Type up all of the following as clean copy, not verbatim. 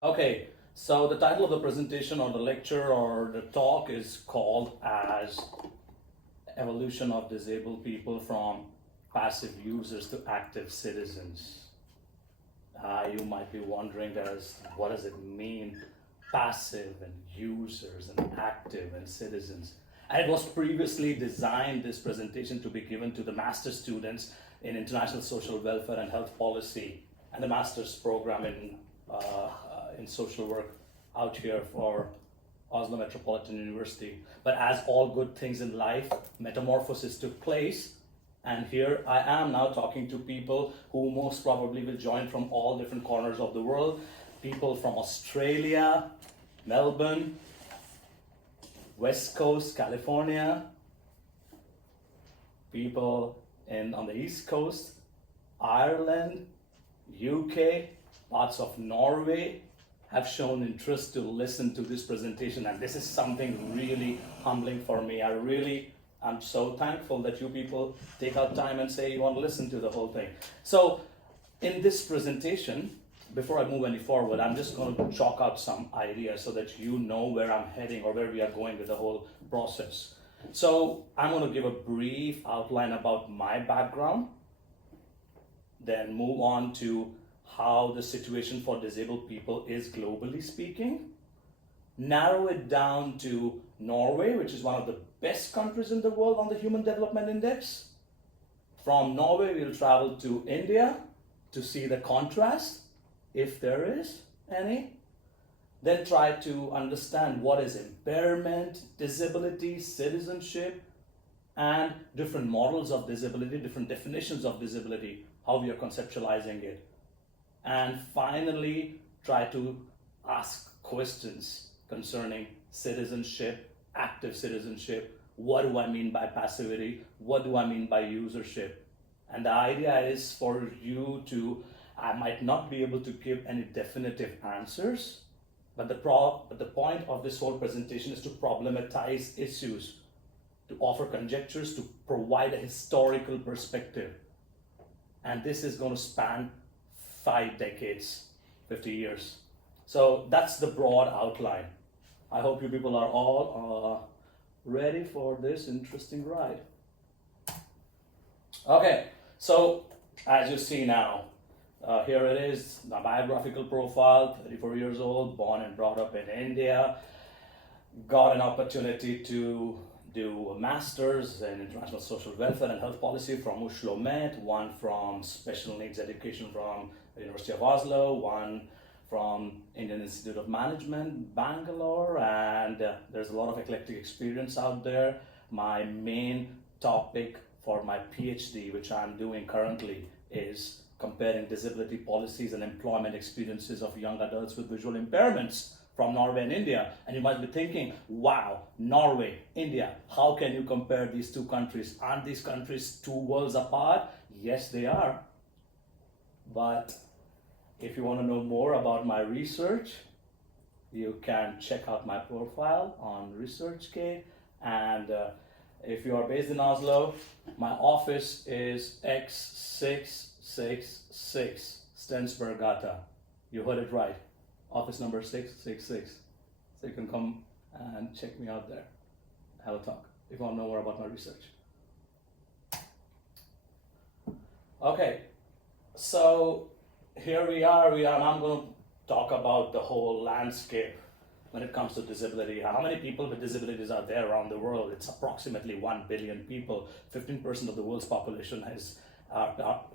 Okay, so the title of the presentation or the lecture or the talk is called as Evolution of Disabled People from Passive Users to Active Citizens. You might be wondering as what does it mean, passive and users and active and citizens. And it was previously designed, this presentation, to be given to the master's students in International Social Welfare and Health Policy and the master's program in social work out here for Oslo Metropolitan University. But as all good things in life, metamorphosis took place. And here I am now talking to people who most probably will join from all different corners of the world. People from Australia, Melbourne, West Coast, California, people on the East Coast, Ireland, UK, parts of Norway have shown interest to listen to this presentation, and this is something really humbling for me. I'm so thankful that you people take out time and say you want to listen to the whole thing. So in this presentation, before I move any forward, I'm just going to chalk out some ideas so that you know where I'm heading or where we are going with the whole process. So I'm going to give a brief outline about my background, then move on to how the situation for disabled people is globally speaking, narrow it down to Norway, which is one of the best countries in the world on the Human Development Index. From Norway, we'll travel to India to see the contrast, if there is any. Then try to understand what is impairment, disability, citizenship, and different models of disability, different definitions of disability, how we are conceptualizing it. And finally, try to ask questions concerning citizenship, active citizenship. What do I mean by passivity? What do I mean by usership? And the idea is for you to, I might not be able to give any definitive answers, but the point of this whole presentation is to problematize issues, to offer conjectures, to provide a historical perspective. And this is going to span 5 decades, 50 years. So that's the broad outline. I hope you people are all ready for this interesting ride. Okay, so as you see now, here it is, the biographical profile, 34 years old, born and brought up in India, got an opportunity to do a master's in international social welfare and health policy from Oslo Met, one from special needs education from the University of Oslo, one from Indian Institute of Management, Bangalore, and there's a lot of eclectic experience out there. My main topic for my PhD, which I'm doing currently, is comparing disability policies and employment experiences of young adults with visual impairments from Norway and India. And you might be thinking, wow, Norway, India, how can you compare these two countries? Aren't these countries two worlds apart? Yes, they are. But if you want to know more about my research, you can check out my profile on ResearchK. And if you are based in Oslo, my office is X666 Stensberggata. You heard it right. Office number 666. So you can come and check me out there. Have a talk if you want to know more about my research. Okay, so here we are, and I'm going to talk about the whole landscape when it comes to disability. How many people with disabilities are there around the world? It's approximately 1 billion people. 15% of the world's population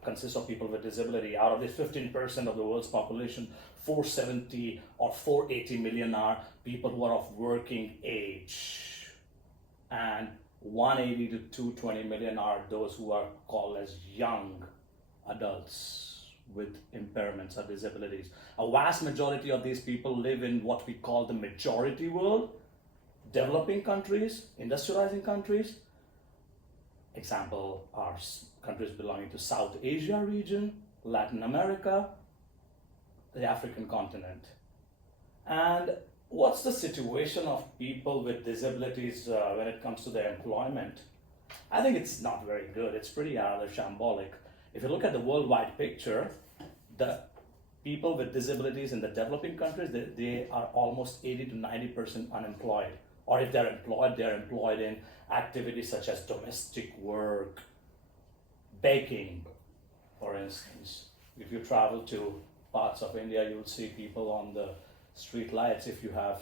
consists of people with disability. Out of this 15% of the world's population, 470 or 480 million are people who are of working age. And 180 to 220 million are those who are called as young adults with impairments or disabilities. A vast majority of these people live in what we call the majority world, developing countries, industrializing countries. Example are countries belonging to South Asia region, Latin America, the African continent. And what's the situation of people with disabilities when it comes to their employment? I think it's not very good. It's pretty rather shambolic. If you look at the worldwide picture, the people with disabilities in the developing countries, they are almost 80 to 90% unemployed. Or if they're employed in activities such as domestic work, baking, for instance. If you travel to parts of India, you will see people on the street lights. If you have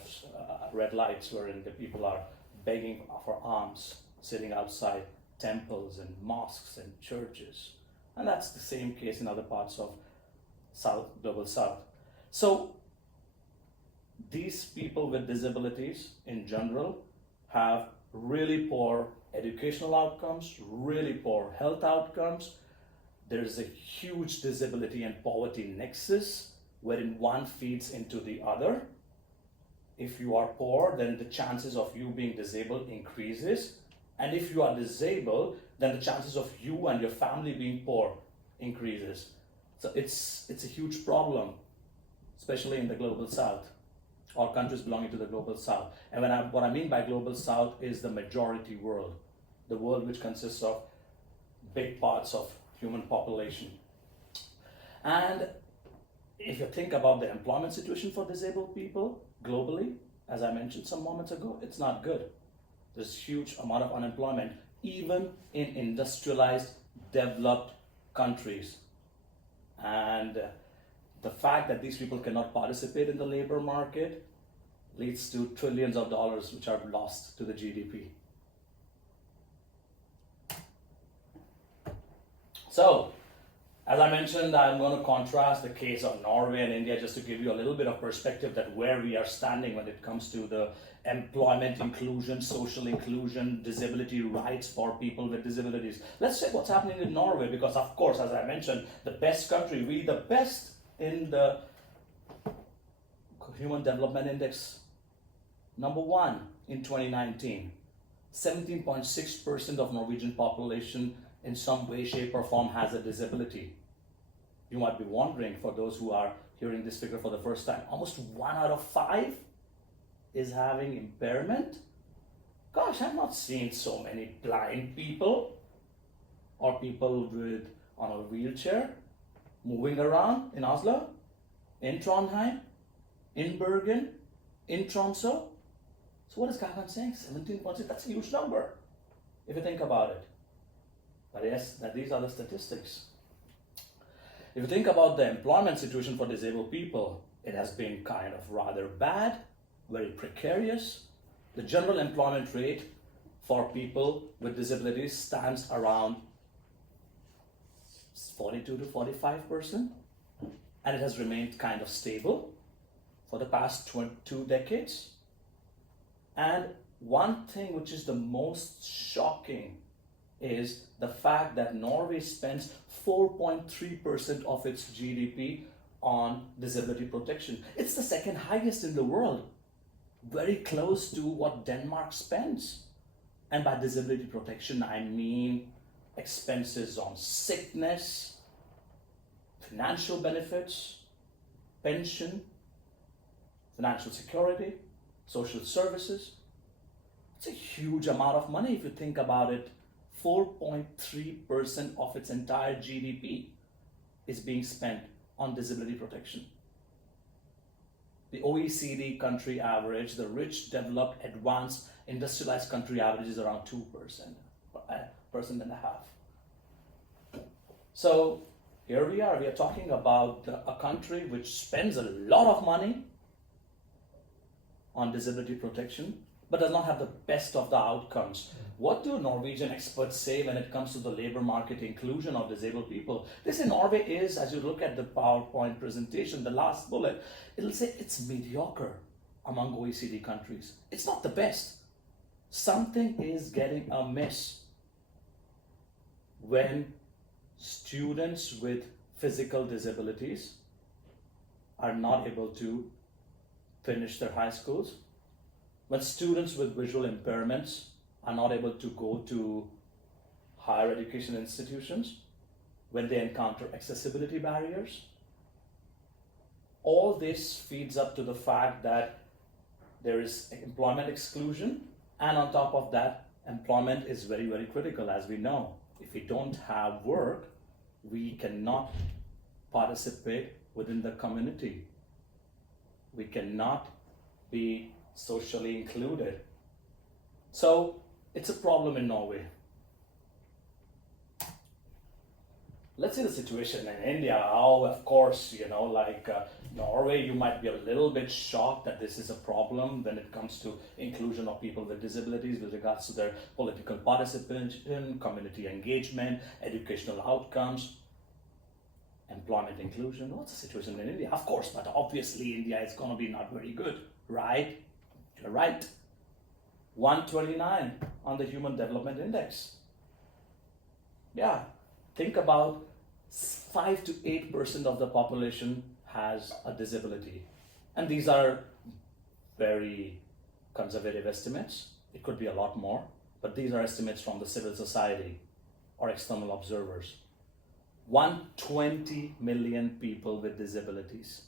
red lights wherein the people are begging for alms, sitting outside temples and mosques and churches. And that's the same case in other parts of global South. So these people with disabilities in general have really poor educational outcomes, really poor health outcomes. There's a huge disability and poverty nexus wherein one feeds into the other. If you are poor, then the chances of you being disabled increases. And if you are disabled, then the chances of you and your family being poor increases. So it's a huge problem, especially in the global South, or countries belonging to the global South. And what I mean by global South is the majority world, the world which consists of big parts of human population. And if you think about the employment situation for disabled people globally, as I mentioned some moments ago, it's not good. There's huge amount of unemployment, even in industrialized, developed countries. And the fact that these people cannot participate in the labor market leads to trillions of dollars which are lost to the GDP. So, as I mentioned, I'm going to contrast the case of Norway and India just to give you a little bit of perspective that where we are standing when it comes to the employment inclusion, social inclusion, disability rights for people with disabilities. Let's check what's happening in Norway because, of course, as I mentioned, the best country, really the best in the Human Development Index, number 1 in 2019. 17.6% of Norwegian population in some way, shape, or form has a disability. You might be wondering, for those who are hearing this figure for the first time, almost 1 out of 5 is having impairment. Gosh, I've not seen so many blind people or people on a wheelchair moving around in Oslo, in Trondheim, in Bergen, in Tromsø. So what is Kakan saying? 17.6, that's a huge number if you think about it. But yes, these are the statistics. If you think about the employment situation for disabled people, it has been kind of rather bad, very precarious. The general employment rate for people with disabilities stands around 42 to 45%, and it has remained kind of stable for the past 2 decades. And one thing which is the most shocking is the fact that Norway spends 4.3% of its GDP on disability protection. It's the second highest in the world, very close to what Denmark spends. And by disability protection, I mean expenses on sickness, financial benefits, pension, financial security, social services. It's a huge amount of money if you think about it. 4.3% of its entire GDP is being spent on disability protection. The OECD country average, the rich, developed, advanced, industrialized country average is around 2%, 1.5%. So here we are talking about a country which spends a lot of money on disability protection, but does not have the best of the outcomes. What do Norwegian experts say when it comes to the labor market inclusion of disabled people? They say Norway is, as you look at the PowerPoint presentation, the last bullet, it'll say it's mediocre among OECD countries. It's not the best. Something is getting amiss when students with physical disabilities are not able to finish their high schools, when students with visual impairments are not able to go to higher education institutions, when they encounter accessibility barriers. All this feeds up to the fact that there is employment exclusion, and on top of that, employment is very, very critical, as we know. If we don't have work, we cannot participate within the community. We cannot be socially included. So it's a problem in Norway. Let's see the situation in India. Oh, of course, Norway, you might be a little bit shocked that this is a problem when it comes to inclusion of people with disabilities with regards to their political participation, community engagement, educational outcomes, employment inclusion. What's the situation in India? Of course, but obviously India is going to be not very good, right? You're right. 129 on the Human Development Index. Yeah, think about 5 to 8% of the population has a disability. And these are very conservative estimates. It could be a lot more, but these are estimates from the civil society or external observers. 120 million people with disabilities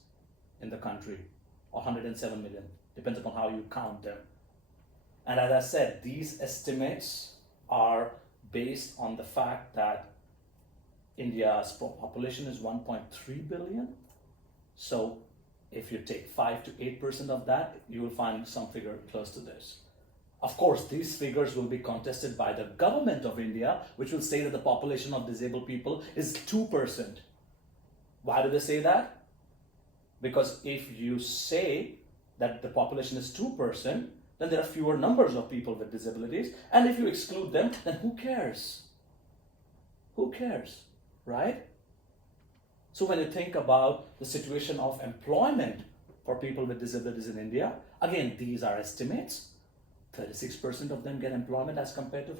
in the country, or 107 million, depends upon how you count them. And as I said, these estimates are based on the fact that India's population is 1.3 billion. So if you take 5 to 8% of that, you will find some figure close to this. Of course, these figures will be contested by the government of India, which will say that the population of disabled people is 2%. Why do they say that? Because if you say that the population is 2%, then there are fewer numbers of people with disabilities. And if you exclude them, then who cares? Who cares, right? So when you think about the situation of employment for people with disabilities in India, again, these are estimates. 36% of them get employment as compared to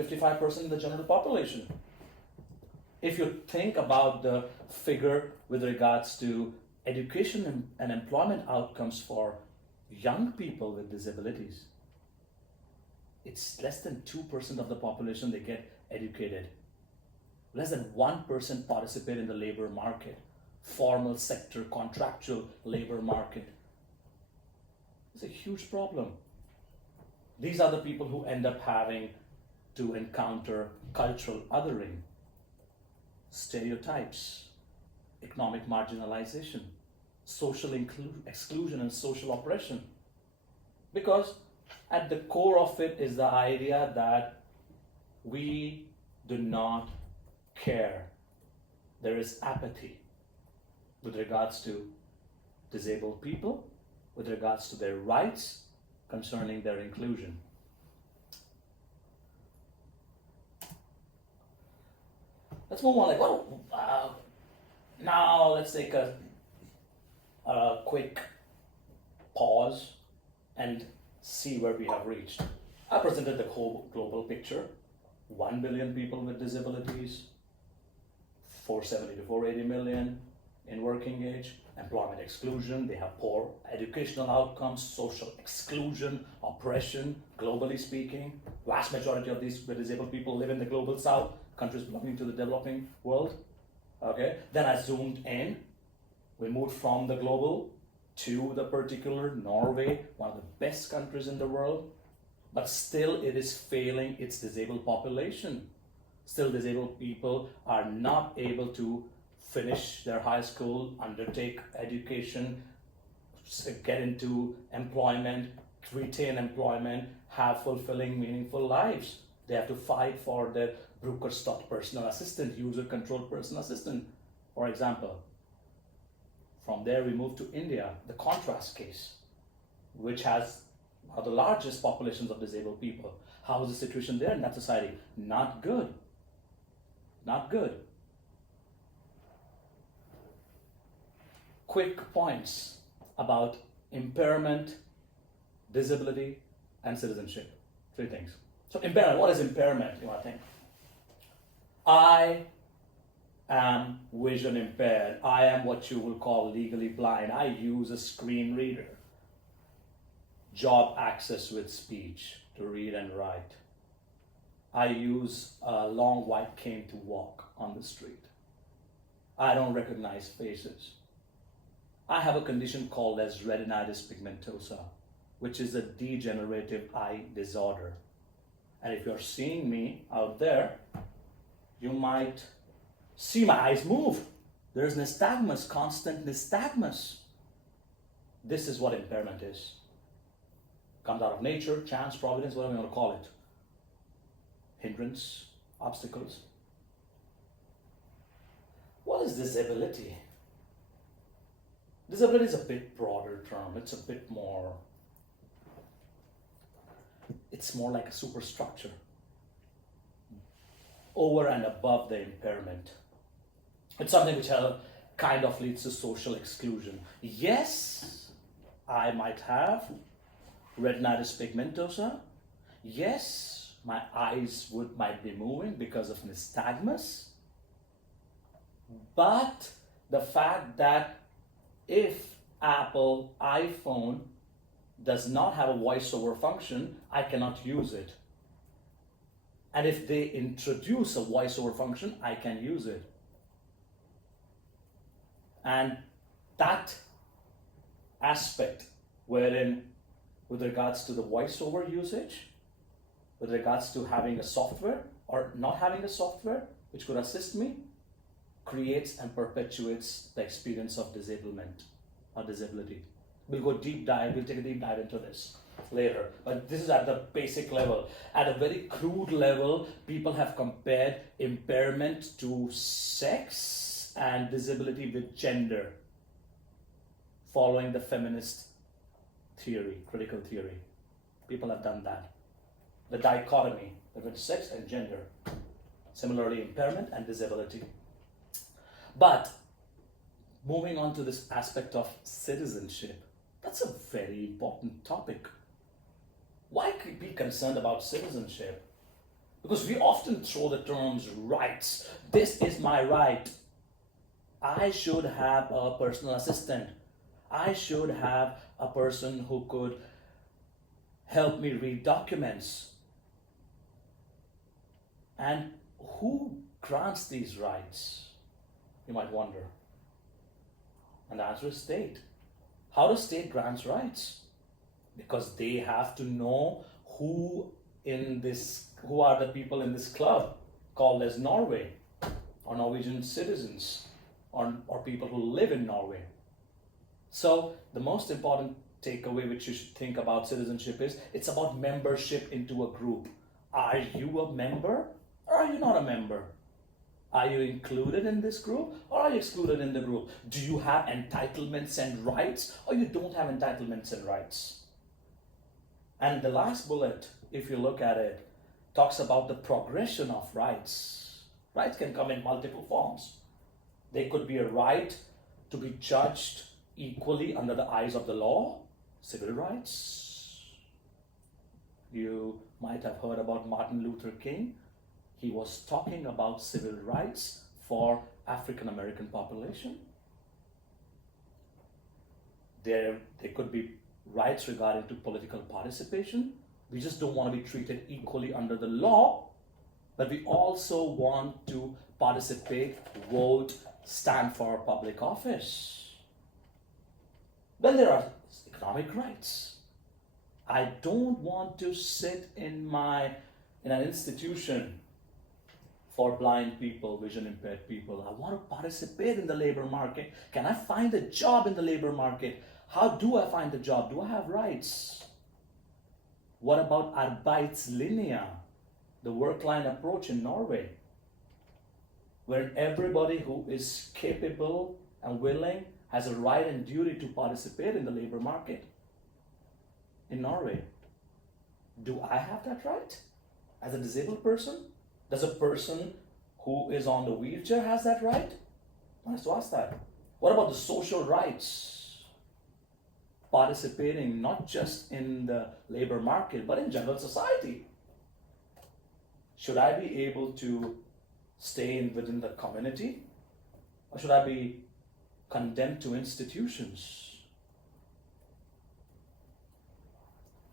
55% in the general population. If you think about the figure with regards to education and employment outcomes for young people with disabilities, it's less than 2% of the population they get educated. Less than 1% participate in the labor market, formal sector, contractual labor market. It's a huge problem. These are the people who end up having to encounter cultural othering, stereotypes, economic marginalization, social exclusion and social oppression. Because at the core of it is the idea that we do not care. There is apathy with regards to disabled people, with regards to their rights, concerning their inclusion. Let's move on. Now let's take a quick pause and see where we have reached. I presented the whole global picture. 1 billion people with disabilities, 470 to 480 million in working age, employment exclusion, they have poor educational outcomes, social exclusion, oppression, globally speaking. Vast majority of these disabled people live in the global south, countries belonging to the developing world. Okay, then I zoomed in. We moved from the global to the particular Norway, one of the best countries in the world, but still it is failing its disabled population. Still disabled people are not able to finish their high school, undertake education, get into employment, retain employment, have fulfilling, meaningful lives. They have to fight for their brukerstock personal assistant, user-controlled personal assistant, for example. From there we move to India, the contrast case, which has one of the largest populations of disabled people. How is the situation there in that society? Not good. Not good. Quick points about impairment, disability, and citizenship. 3 things. So impairment, what is impairment, you might think? I am vision impaired. I am what you will call legally blind. I use a screen reader. Job access with speech to read and write. I use a long white cane to walk on the street. I don't recognize faces. I have a condition called as retinitis pigmentosa, which is a degenerative eye disorder. And if you're seeing me out there, you might see my eyes move. There's nystagmus, constant nystagmus. This is what impairment is. Comes out of nature, chance, providence, whatever you want to call it. Hindrance, obstacles. What is disability? Disability is a bit broader term. It's more like a superstructure over and above the impairment. It's something which kind of leads to social exclusion. Yes, I might have retinitis pigmentosa. Yes, my eyes might be moving because of nystagmus. But the fact that if Apple iPhone does not have a voiceover function, I cannot use it. And if they introduce a voiceover function, I can use it. And that aspect wherein, with regards to the voiceover usage, with regards to having a software or not having a software which could assist me, creates and perpetuates the experience of disablement or disability. We'll take a deep dive into this later. But this is at the basic level. At a very crude level, people have compared impairment to sex and disability with gender, following the feminist theory, critical theory. People have done that. The dichotomy between sex and gender. Similarly, impairment and disability. But moving on to this aspect of citizenship, that's a very important topic. Why could we be concerned about citizenship? Because we often throw the terms rights. This is my right. I should have a personal assistant. I should have a person who could help me read documents. And who grants these rights? You might wonder. And the answer is state. How does state grant rights? Because they have to know who are the people in this club called as Norway, or Norwegian citizens, or people who live in Norway. So the most important takeaway which you should think about citizenship is it's about membership into a group. Are you a member or are you not a member? Are you included in this group or are you excluded in the group? Do you have entitlements and rights or you don't have entitlements and rights? And the last bullet, if you look at it, talks about the progression of rights. Rights can come in multiple forms. They could be a right to be judged equally under the eyes of the law, civil rights. You might have heard about Martin Luther King. He was talking about civil rights for African American population. There could be rights regarding to political participation. We just don't want to be treated equally under the law, but we also want to participate, vote, stand for public office. Then there are economic rights. I don't want to sit in an institution for blind people, vision impaired people. I want to participate in the labor market. Can I find a job in the labor market? How do I find a job? Do I have rights? What about Arbeidslinja, the work line approach in Norway, where everybody who is capable and willing has a right and duty to participate in the labor market in Norway? Do I have that right as a disabled person? Does a person who is on the wheelchair has that right? I have to ask that. What about the social rights? Participating not just in the labor market, but in general society. Should I be able to stay within the community? Or should I be condemned to institutions?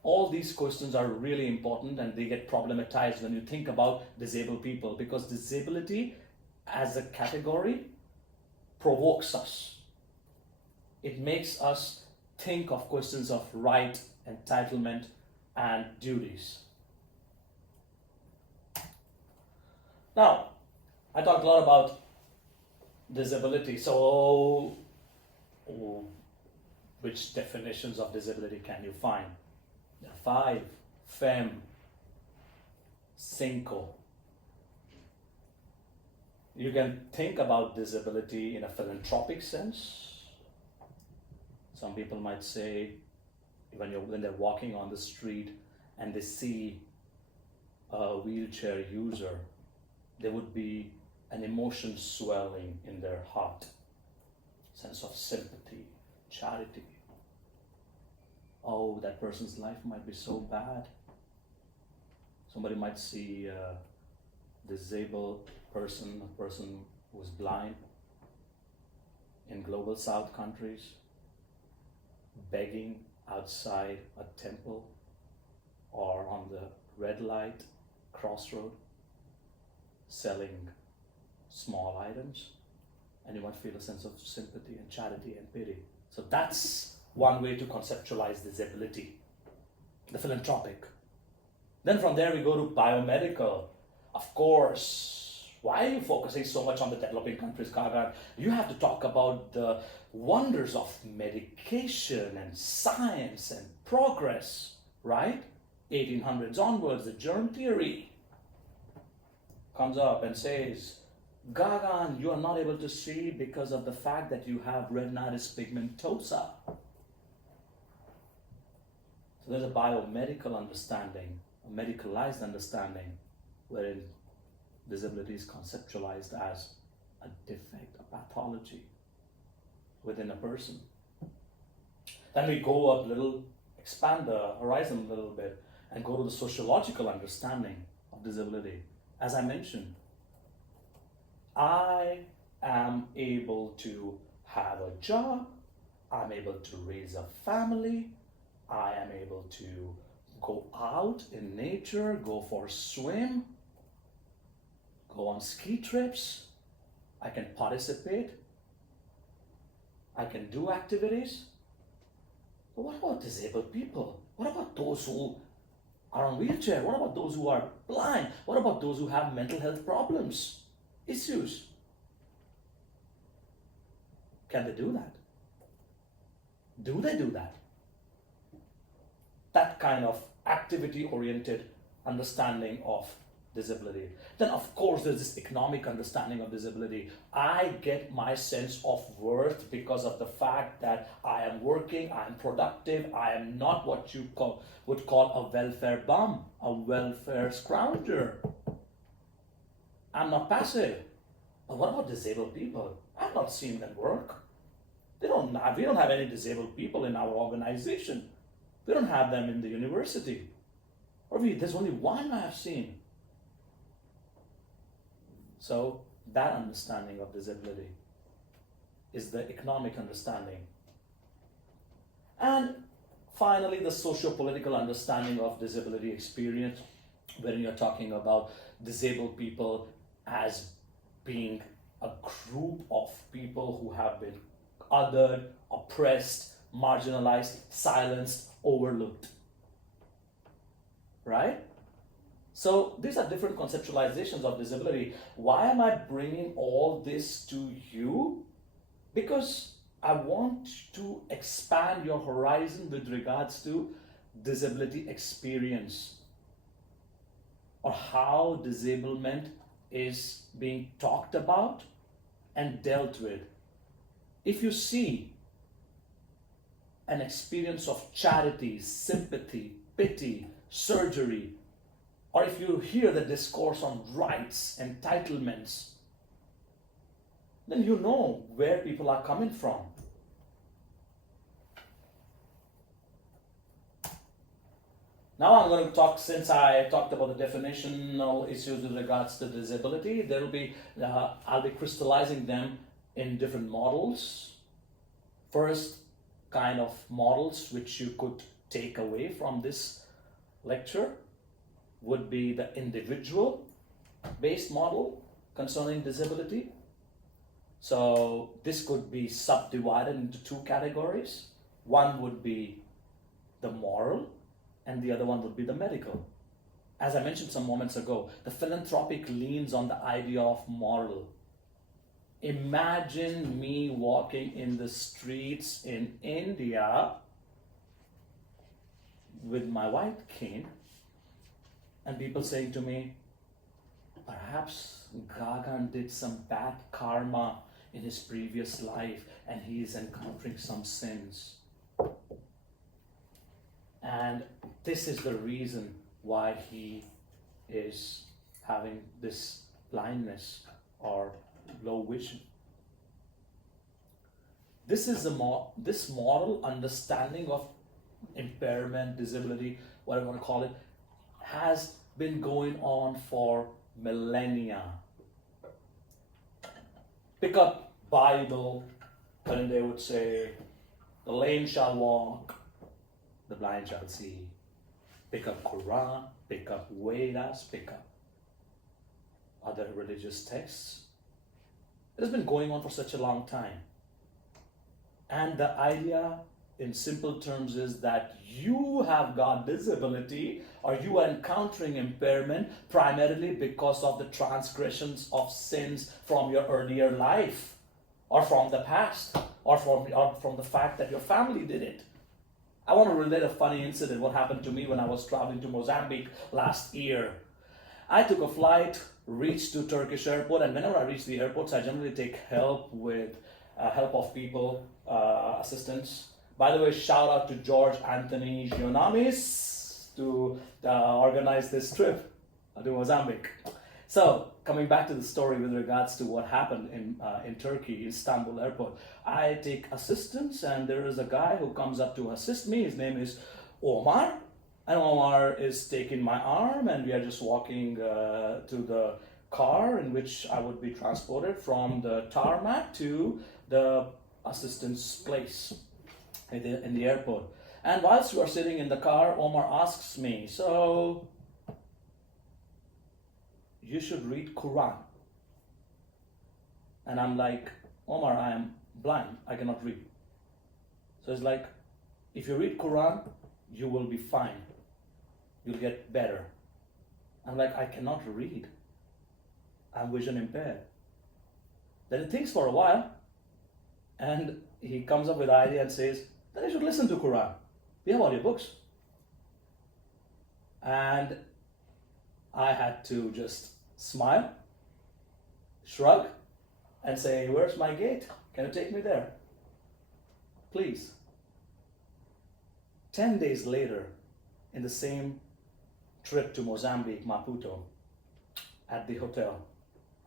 All these questions are really important and they get problematized when you think about disabled people, because disability as a category provokes us. It makes us think of questions of right, entitlement, and duties. Now, I talked a lot about Disability. So, which definitions of disability can you find? There are five. Fem, cinco. You can think about disability in a philanthropic sense. Some people might say, when they're walking on the street and they see a wheelchair user, there would be an emotion swelling in their heart, sense of sympathy, charity. Oh, that person's life might be so bad. Somebody might see a disabled person, a person who's blind in global south countries, begging outside a temple or on the red light crossroad, selling small items, and you might feel a sense of sympathy and charity and pity. So that's one way to conceptualize disability, the philanthropic. Then from there we go to biomedical. Of course, why are you focusing so much on the developing countries, Kagan? You have to talk about the wonders of medication and science and progress, right? 1800s onwards, the germ theory comes up and says, Gagan, you are not able to see because of the fact that you have retinitis pigmentosa. So there's a biomedical understanding, a medicalized understanding, wherein disability is conceptualized as a defect, a pathology within a person. Then we go up a little, expand the horizon a little bit, and go to the sociological understanding of disability. As I mentioned, I am able to have a job, I'm able to raise a family, I am able to go out in nature, go for a swim, go on ski trips, I can participate, I can do activities. But what about disabled people? What about those who are on wheelchair? What about those who are blind? What about those who have mental health problems, issues? Can they do that? Do they do that? That kind of activity-oriented understanding of disability. Then of course there's this economic understanding of disability. I get my sense of worth because of the fact that I am working, I am productive, I am not what you would call a welfare bum, a welfare scrounger. I'm not passive. But what about disabled people? I've not seen them work. We don't have any disabled people in our organization. We don't have them in the university. Or there's only one I have seen. So that understanding of disability is the economic understanding. And finally, the socio-political understanding of disability experience, when you're talking about disabled people as being a group of people who have been othered, oppressed, marginalized, silenced, overlooked. Right? So these are different conceptualizations of disability. Why am I bringing all this to you? Because I want to expand your horizon with regards to disability experience, or how disablement is being talked about and dealt with. If you see an experience of charity, sympathy, pity, surgery, or if you hear the discourse on rights, entitlements, then you know where people are coming from. Now I'm going to talk, since I talked about the definitional issues with regards to disability, I'll be crystallizing them in different models. First kind of models which you could take away from this lecture would be the individual based model concerning disability. So this could be subdivided into two categories. One would be the moral and the other one would be the medical. As I mentioned some moments ago, the philanthropic leans on the idea of moral. Imagine me walking in the streets in India with my white cane and people saying to me, perhaps Gagan did some bad karma in his previous life and he is encountering some sins. And this is the reason why he is having this blindness or low vision. This is this moral understanding of impairment, disability, whatever you want to call it, has been going on for millennia. Pick up Bible, and they would say, the lame shall walk, the blind shall see. Pick up Quran, pick up Vedas, pick up other religious texts. It has been going on for such a long time. And the idea in simple terms is that you have got disability or you are encountering impairment primarily because of the transgressions of sins from your earlier life or from the past or from the fact that your family did it. I want to relate a funny incident, what happened to me when I was traveling to Mozambique last year. I took a flight, reached to Turkish airport, and whenever I reach the airports, I generally take help of people, assistance. By the way, shout out to George Anthony Gionamis to organize this trip to Mozambique. So, coming back to the story with regards to what happened in Turkey, Istanbul airport, I take assistance and there is a guy who comes up to assist me. His name is Omar. And Omar is taking my arm and we are just walking to the car in which I would be transported from the tarmac to the assistance place in the airport. And whilst we are sitting in the car, Omar asks me, so you should read Quran. And I'm like, Omar, I am blind, I cannot read. So it's like, if you read Quran, you will be fine. You'll get better. I'm like, I cannot read. I'm vision impaired. Then he thinks for a while, and he comes up with the idea and says, then you should listen to Quran. We have audiobooks. And I had to just smile, shrug, and say, where's my gate? Can you take me there? Please. 10 days later, in the same trip to Mozambique, Maputo, at the hotel,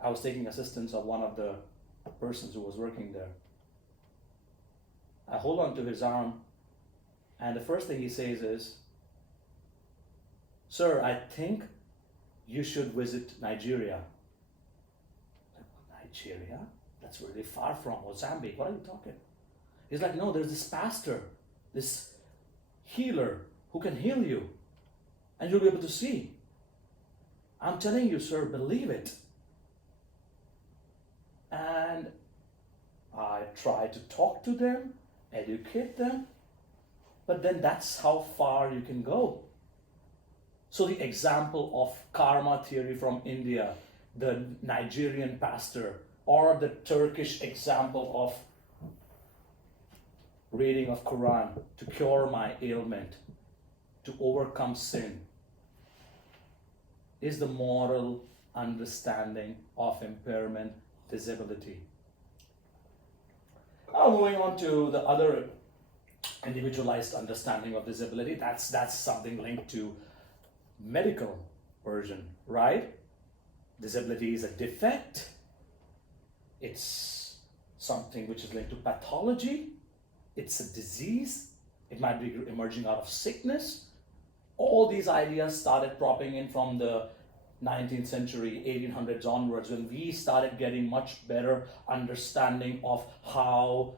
I was taking assistance of one of the persons who was working there. I hold on to his arm, and the first thing he says is, sir, I think you should visit Nigeria. Nigeria? That's really far from Mozambique. What are you talking? He's like, no, there's this pastor, this healer who can heal you, and you'll be able to see. I'm telling you, sir, believe it. And I try to talk to them, educate them, but then that's how far you can go. So the example of karma theory from India, the Nigerian pastor, or the Turkish example of reading of Quran to cure my ailment, to overcome sin, is the moral understanding of impairment, disability. Now moving on to the other individualized understanding of disability, that's something linked to medical version, right? Disability is a defect. It's something which is linked to pathology. It's a disease. It might be emerging out of sickness. All these ideas started propping in from the 19th century, 1800s onwards, when we started getting much better understanding of how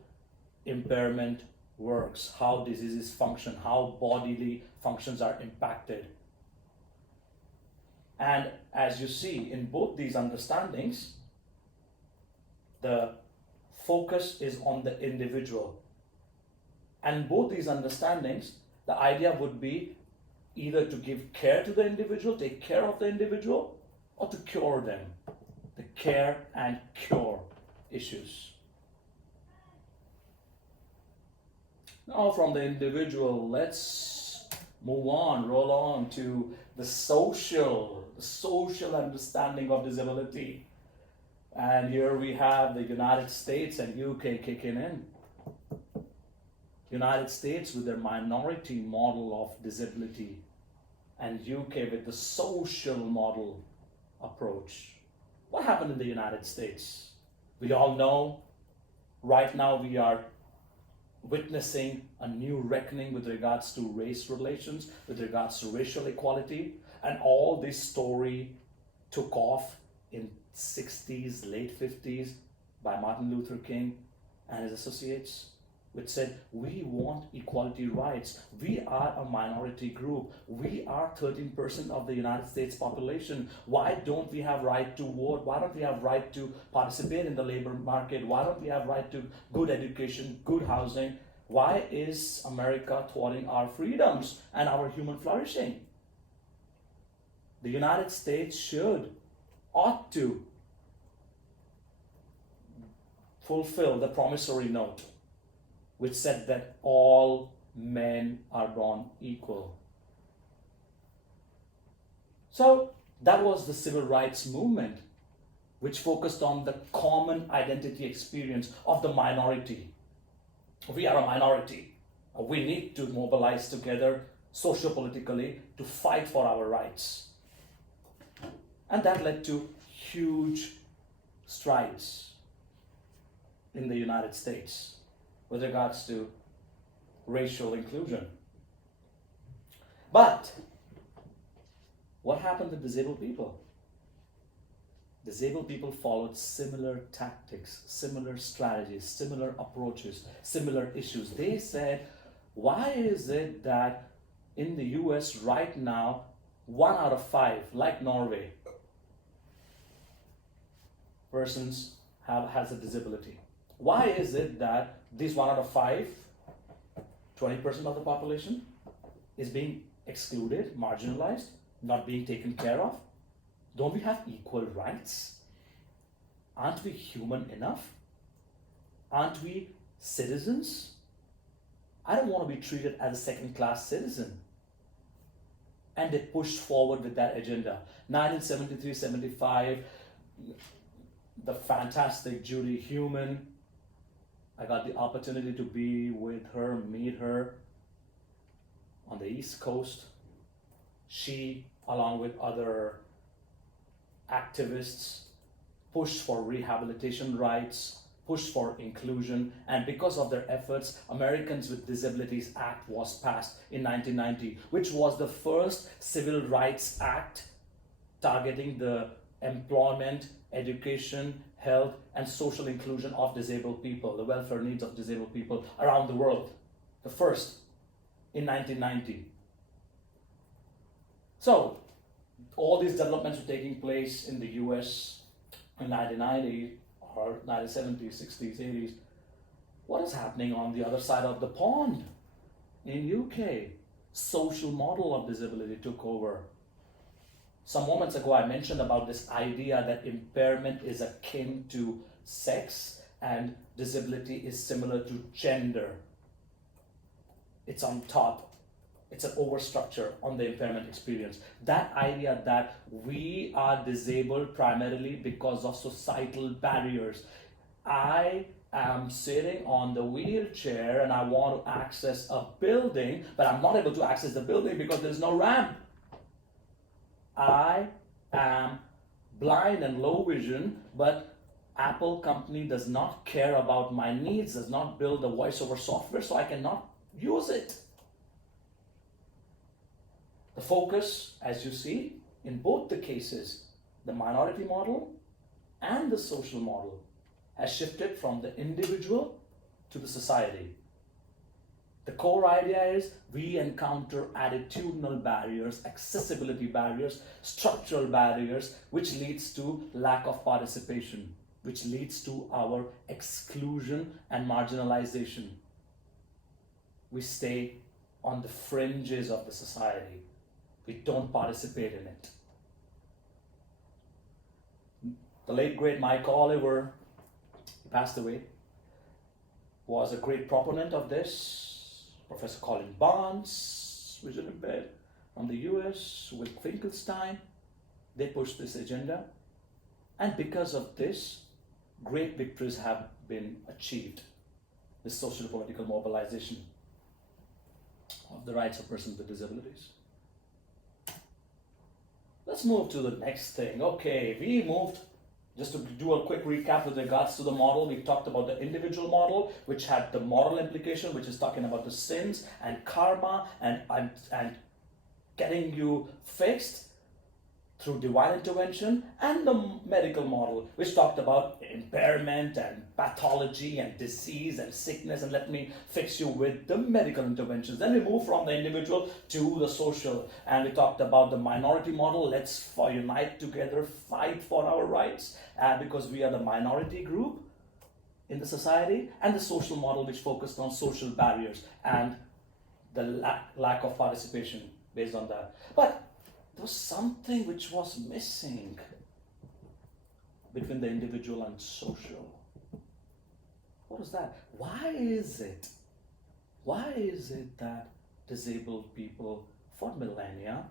impairment works, how diseases function, how bodily functions are impacted. And as you see in both these understandings, the focus is on the individual. And both these understandings, the idea would be either to give care to the individual, take care of the individual, or to cure them. The care and cure issues. Now, from the individual, let's move on, roll on to the social understanding of disability. And here we have the United States and UK kicking in. United States with their minority model of disability, and UK with the social model approach. What happened in the United States? We all know right now we are witnessing a new reckoning with regards to race relations, with regards to racial equality, and all this story took off in 60s, late 50s by Martin Luther King and his associates, which said, we want equality rights. We are a minority group. We are 13% of the United States population. Why don't we have right to vote? Why don't we have right to participate in the labor market? Why don't we have right to good education, good housing? Why is America thwarting our freedoms and our human flourishing? The United States ought to fulfill the promissory note, which said that all men are born equal. So that was the civil rights movement, which focused on the common identity experience of the minority. We are a minority. We need to mobilize together socio-politically to fight for our rights. And that led to huge strides in the United States with regards to racial inclusion. But what happened to disabled people? Disabled people followed similar tactics, similar strategies, similar approaches, similar issues. They said, why is it that in the US right now, 1 out of 5, like Norway, persons has a disability? Why is it that this 1 out of 5, 20% of the population, is being excluded, marginalized, not being taken care of? Don't we have equal rights? Aren't we human enough? Aren't we citizens? I don't want to be treated as a second-class citizen. And they pushed forward with that agenda. 1973-75, the fantastic Judy Heumann, I got the opportunity to be with her, meet her on the East Coast. She, along with other activists, pushed for rehabilitation rights, pushed for inclusion, and because of their efforts, Americans with Disabilities Act was passed in 1990, which was the first civil rights act targeting the employment, education, health, and social inclusion of disabled people, the welfare needs of disabled people around the world. The first in 1990. So, all these developments were taking place in the US in 1990 or 1970s, 60s, 80s. What is happening on the other side of the pond? In UK, social model of disability took over. Some moments ago I mentioned about this idea that impairment is akin to sex and disability is similar to gender. It's on top. It's an overstructure on the impairment experience. That idea that we are disabled primarily because of societal barriers. I am sitting on the wheelchair and I want to access a building, but I'm not able to access the building because there's no ramp. I am blind and low vision, but Apple company does not care about my needs, does not build a voiceover software, so I cannot use it. The focus, as you see, in both the cases, the minority model and the social model has shifted from the individual to the society. The core idea is we encounter attitudinal barriers, accessibility barriers, structural barriers, which leads to lack of participation, which leads to our exclusion and marginalization. We stay on the fringes of the society. We don't participate in it. The late great Mike Oliver passed away, was a great proponent of this. Professor Colin Barnes, vision impaired, from the US, with Finkelstein. They pushed this agenda. And because of this, great victories have been achieved. This social political mobilization of the rights of persons with disabilities. Let's move to the next thing. Okay, we moved, just to do a quick recap with regards to the model, we talked about the individual model, which had the moral implication, which is talking about the sins and karma and getting you fixed through divine intervention, and the medical model, which talked about impairment and pathology and disease and sickness, and let me fix you with the medical interventions. Then we move from the individual to the social, and we talked about the minority model. Let's unite together, fight for our rights, because we are the minority group in the society, and the social model, which focused on social barriers and the lack of participation based on that. But there was something which was missing between the individual and social. What is that? Why is it that disabled people for millennia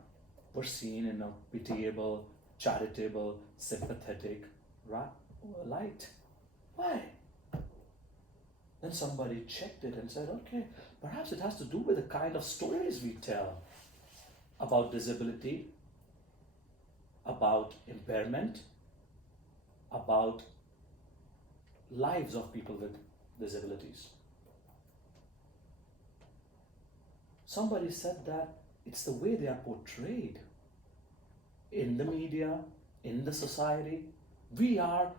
were seen in a pitiable, charitable, sympathetic light? Why? Then somebody checked it and said, okay, perhaps it has to do with the kind of stories we tell about disability, about impairment, about lives of people with disabilities. Somebody said that it's the way they are portrayed in the media, in the society. We are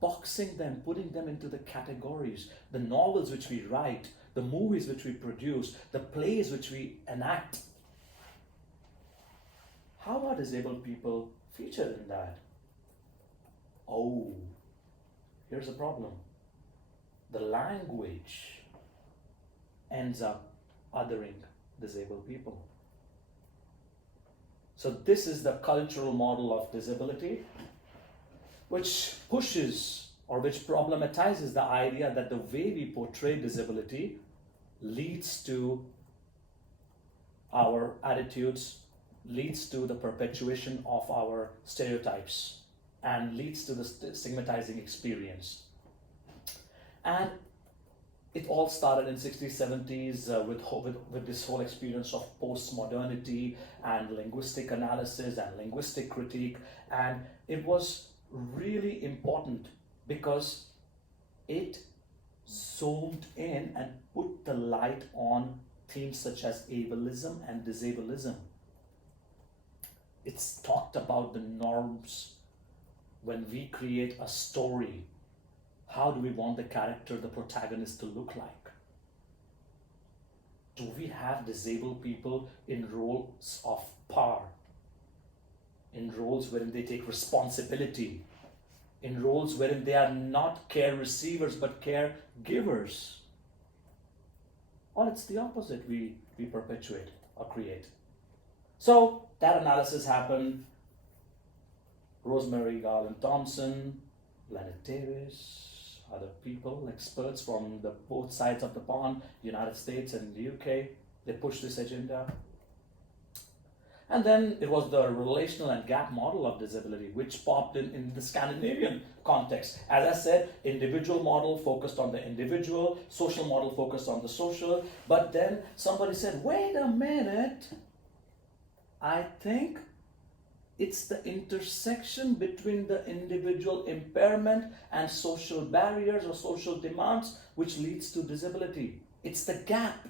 boxing them, putting them into the categories. The novels which we write, the movies which we produce, the plays which we enact. How are disabled people featured in that? Oh, here's the problem. The language ends up othering disabled people. So this is the cultural model of disability, which pushes or which problematizes the idea that the way we portray disability leads to our attitudes, leads to the perpetuation of our stereotypes, and leads to the stigmatizing experience. And it all started in 60s, 70s with this whole experience of postmodernity and linguistic analysis and linguistic critique. And it was really important because it zoomed in and put the light on themes such as ableism and disableism. It's talked about the norms when we create a story. How do we want the character, the protagonist, to look like? Do we have disabled people in roles of power? In roles wherein they take responsibility? In roles wherein they are not care receivers but care givers? Or it's the opposite we perpetuate or create. So that analysis happened. Rosemary Garland Thompson, Leonard Davis, other people, experts from both sides of the pond, United States and the UK, they pushed this agenda. And then it was the relational and gap model of disability, which popped in the Scandinavian context. As I said, individual model focused on the individual, social model focused on the social. But then somebody said, wait a minute, I think it's the intersection between the individual impairment and social barriers or social demands which leads to disability. It's the gap.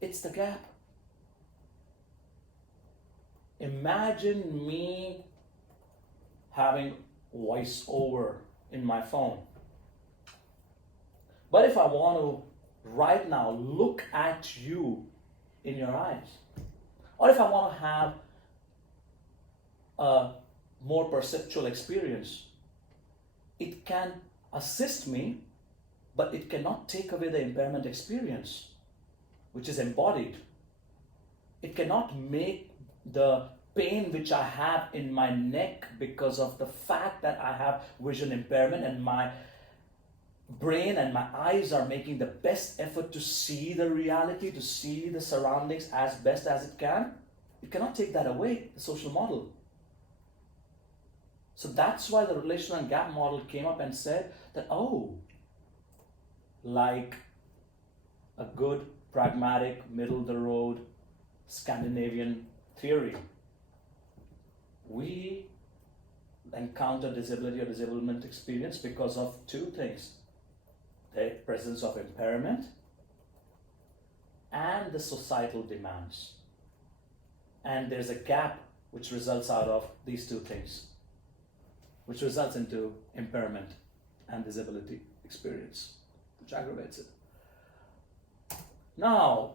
It's the gap. Imagine me having voiceover in my phone. But if I want to right now look at you in your eyes, or if I want to have a more perceptual experience, it can assist me, but it cannot take away the impairment experience, which is embodied. It cannot make the pain which I have in my neck because of the fact that I have vision impairment, and my brain and my eyes are making the best effort to see the reality, to see the surroundings as best as it can, you cannot take that away, the social model. So that's why the relational and gap model came up and said that, oh, like a good, pragmatic, middle of the road Scandinavian theory, we encounter disability or disablement experience because of two things: the presence of impairment and the societal demands. And there's a gap which results out of these two things, which results into impairment and disability experience, which aggravates it. Now,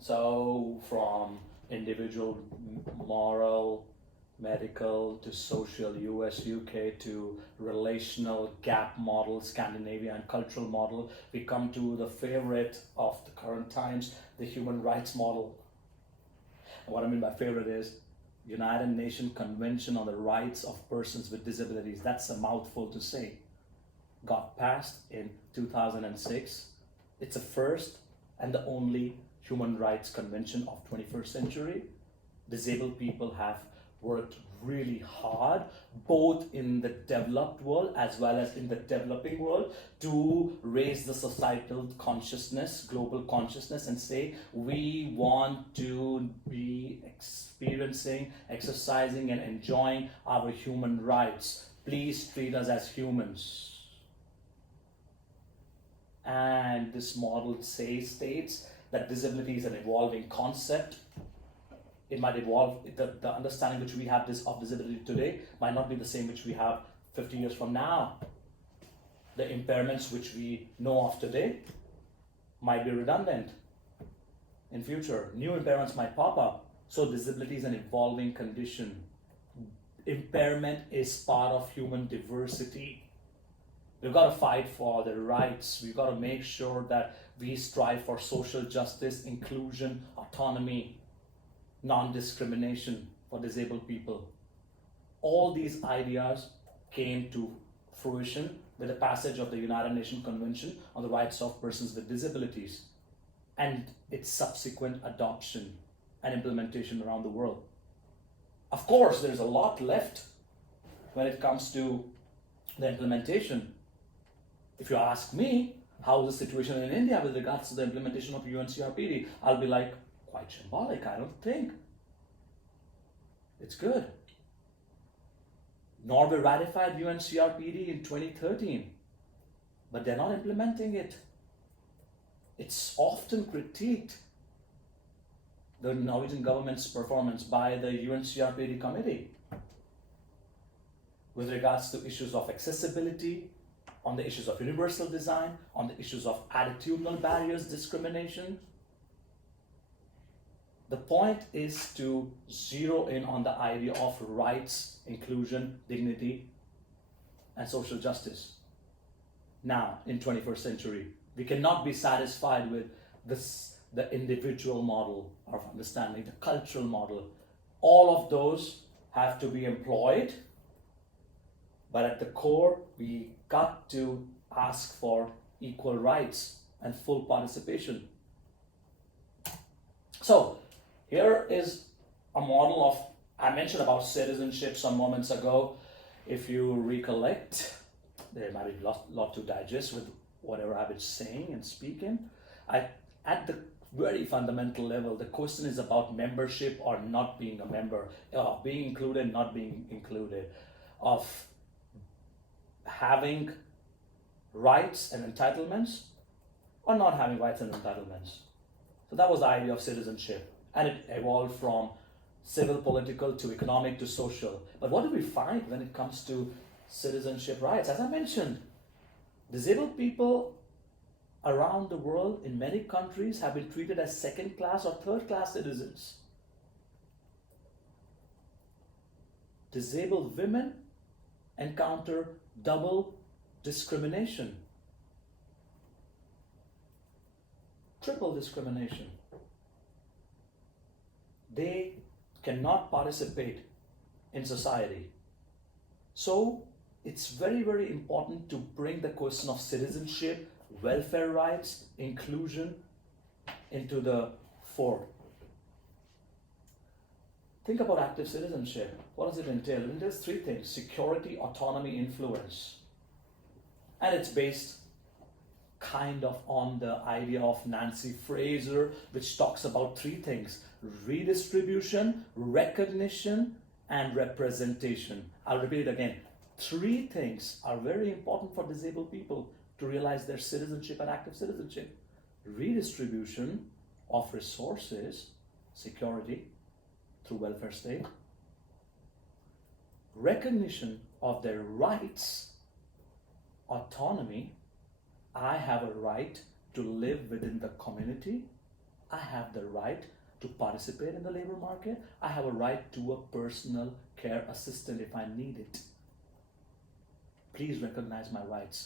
so from individual, moral, medical, to social, US, UK, to relational gap model, Scandinavia, and cultural model, we come to the favorite of the current times, the human rights model. And what I mean by favorite is United Nations Convention on the Rights of Persons with Disabilities. That's a mouthful to say. Got passed in 2006. It's the first and the only human rights convention of 21st century. Disabled people have worked really hard, both in the developed world as well as in the developing world, to raise the societal consciousness, global consciousness, and say we want to be experiencing, exercising, and enjoying our human rights. Please treat us as humans. And this model states that disability is an evolving concept. It might evolve. The understanding which we have of disability today might not be the same which we have 50 years from now. The impairments which we know of today might be redundant in future. New impairments might pop up. So disability is an evolving condition. Impairment is part of human diversity. We've got to fight for the rights. We've got to make sure that we strive for social justice, inclusion, autonomy, non-discrimination for disabled people. All these ideas came to fruition with the passage of the United Nations Convention on the Rights of Persons with Disabilities and its subsequent adoption and implementation around the world. Of course, there's a lot left when it comes to the implementation. If you ask me, how is the situation in India with regards to the implementation of UNCRPD, I'll be like, quite symbolic, I don't think. It's good. Norway ratified UNCRPD in 2013, but they're not implementing it. It's often critiqued, the Norwegian government's performance, by the UNCRPD committee with regards to issues of accessibility, on the issues of universal design, on the issues of attitudinal barriers, discrimination. The point is to zero in on the idea of rights, inclusion, dignity, and social justice. Now, in 21st century, we cannot be satisfied with the individual model of understanding, the cultural model. All of those have to be employed, but at the core, we got to ask for equal rights and full participation. So, here is a model of, I mentioned about citizenship some moments ago. If you recollect, there might be a lot to digest with whatever I've been saying and speaking. At the very fundamental level, the question is about membership or not being a member, being included, not being included, of having rights and entitlements or not having rights and entitlements. So that was the idea of citizenship. And it evolved from civil, political, to economic, to social. But what do we find when it comes to citizenship rights? As I mentioned, disabled people around the world in many countries have been treated as second-class or third-class citizens. Disabled women encounter double discrimination, triple discrimination. they cannot participate in society. So it's very, very important to bring the question of citizenship, welfare rights, inclusion into the fore. Think about active citizenship. What does it entail? It entails three things: security, autonomy, influence. And it's based kind of on the idea of Nancy Fraser, which talks about three things: redistribution, recognition, and representation. I'll repeat it again. Three things are very important for disabled people to realize their citizenship and active citizenship: redistribution of resources, security through welfare state, recognition of their rights, autonomy. I have a right to live within the community. I have the right to participate in the labor market. I have a right to a personal care assistant if I need it. Please recognize my rights.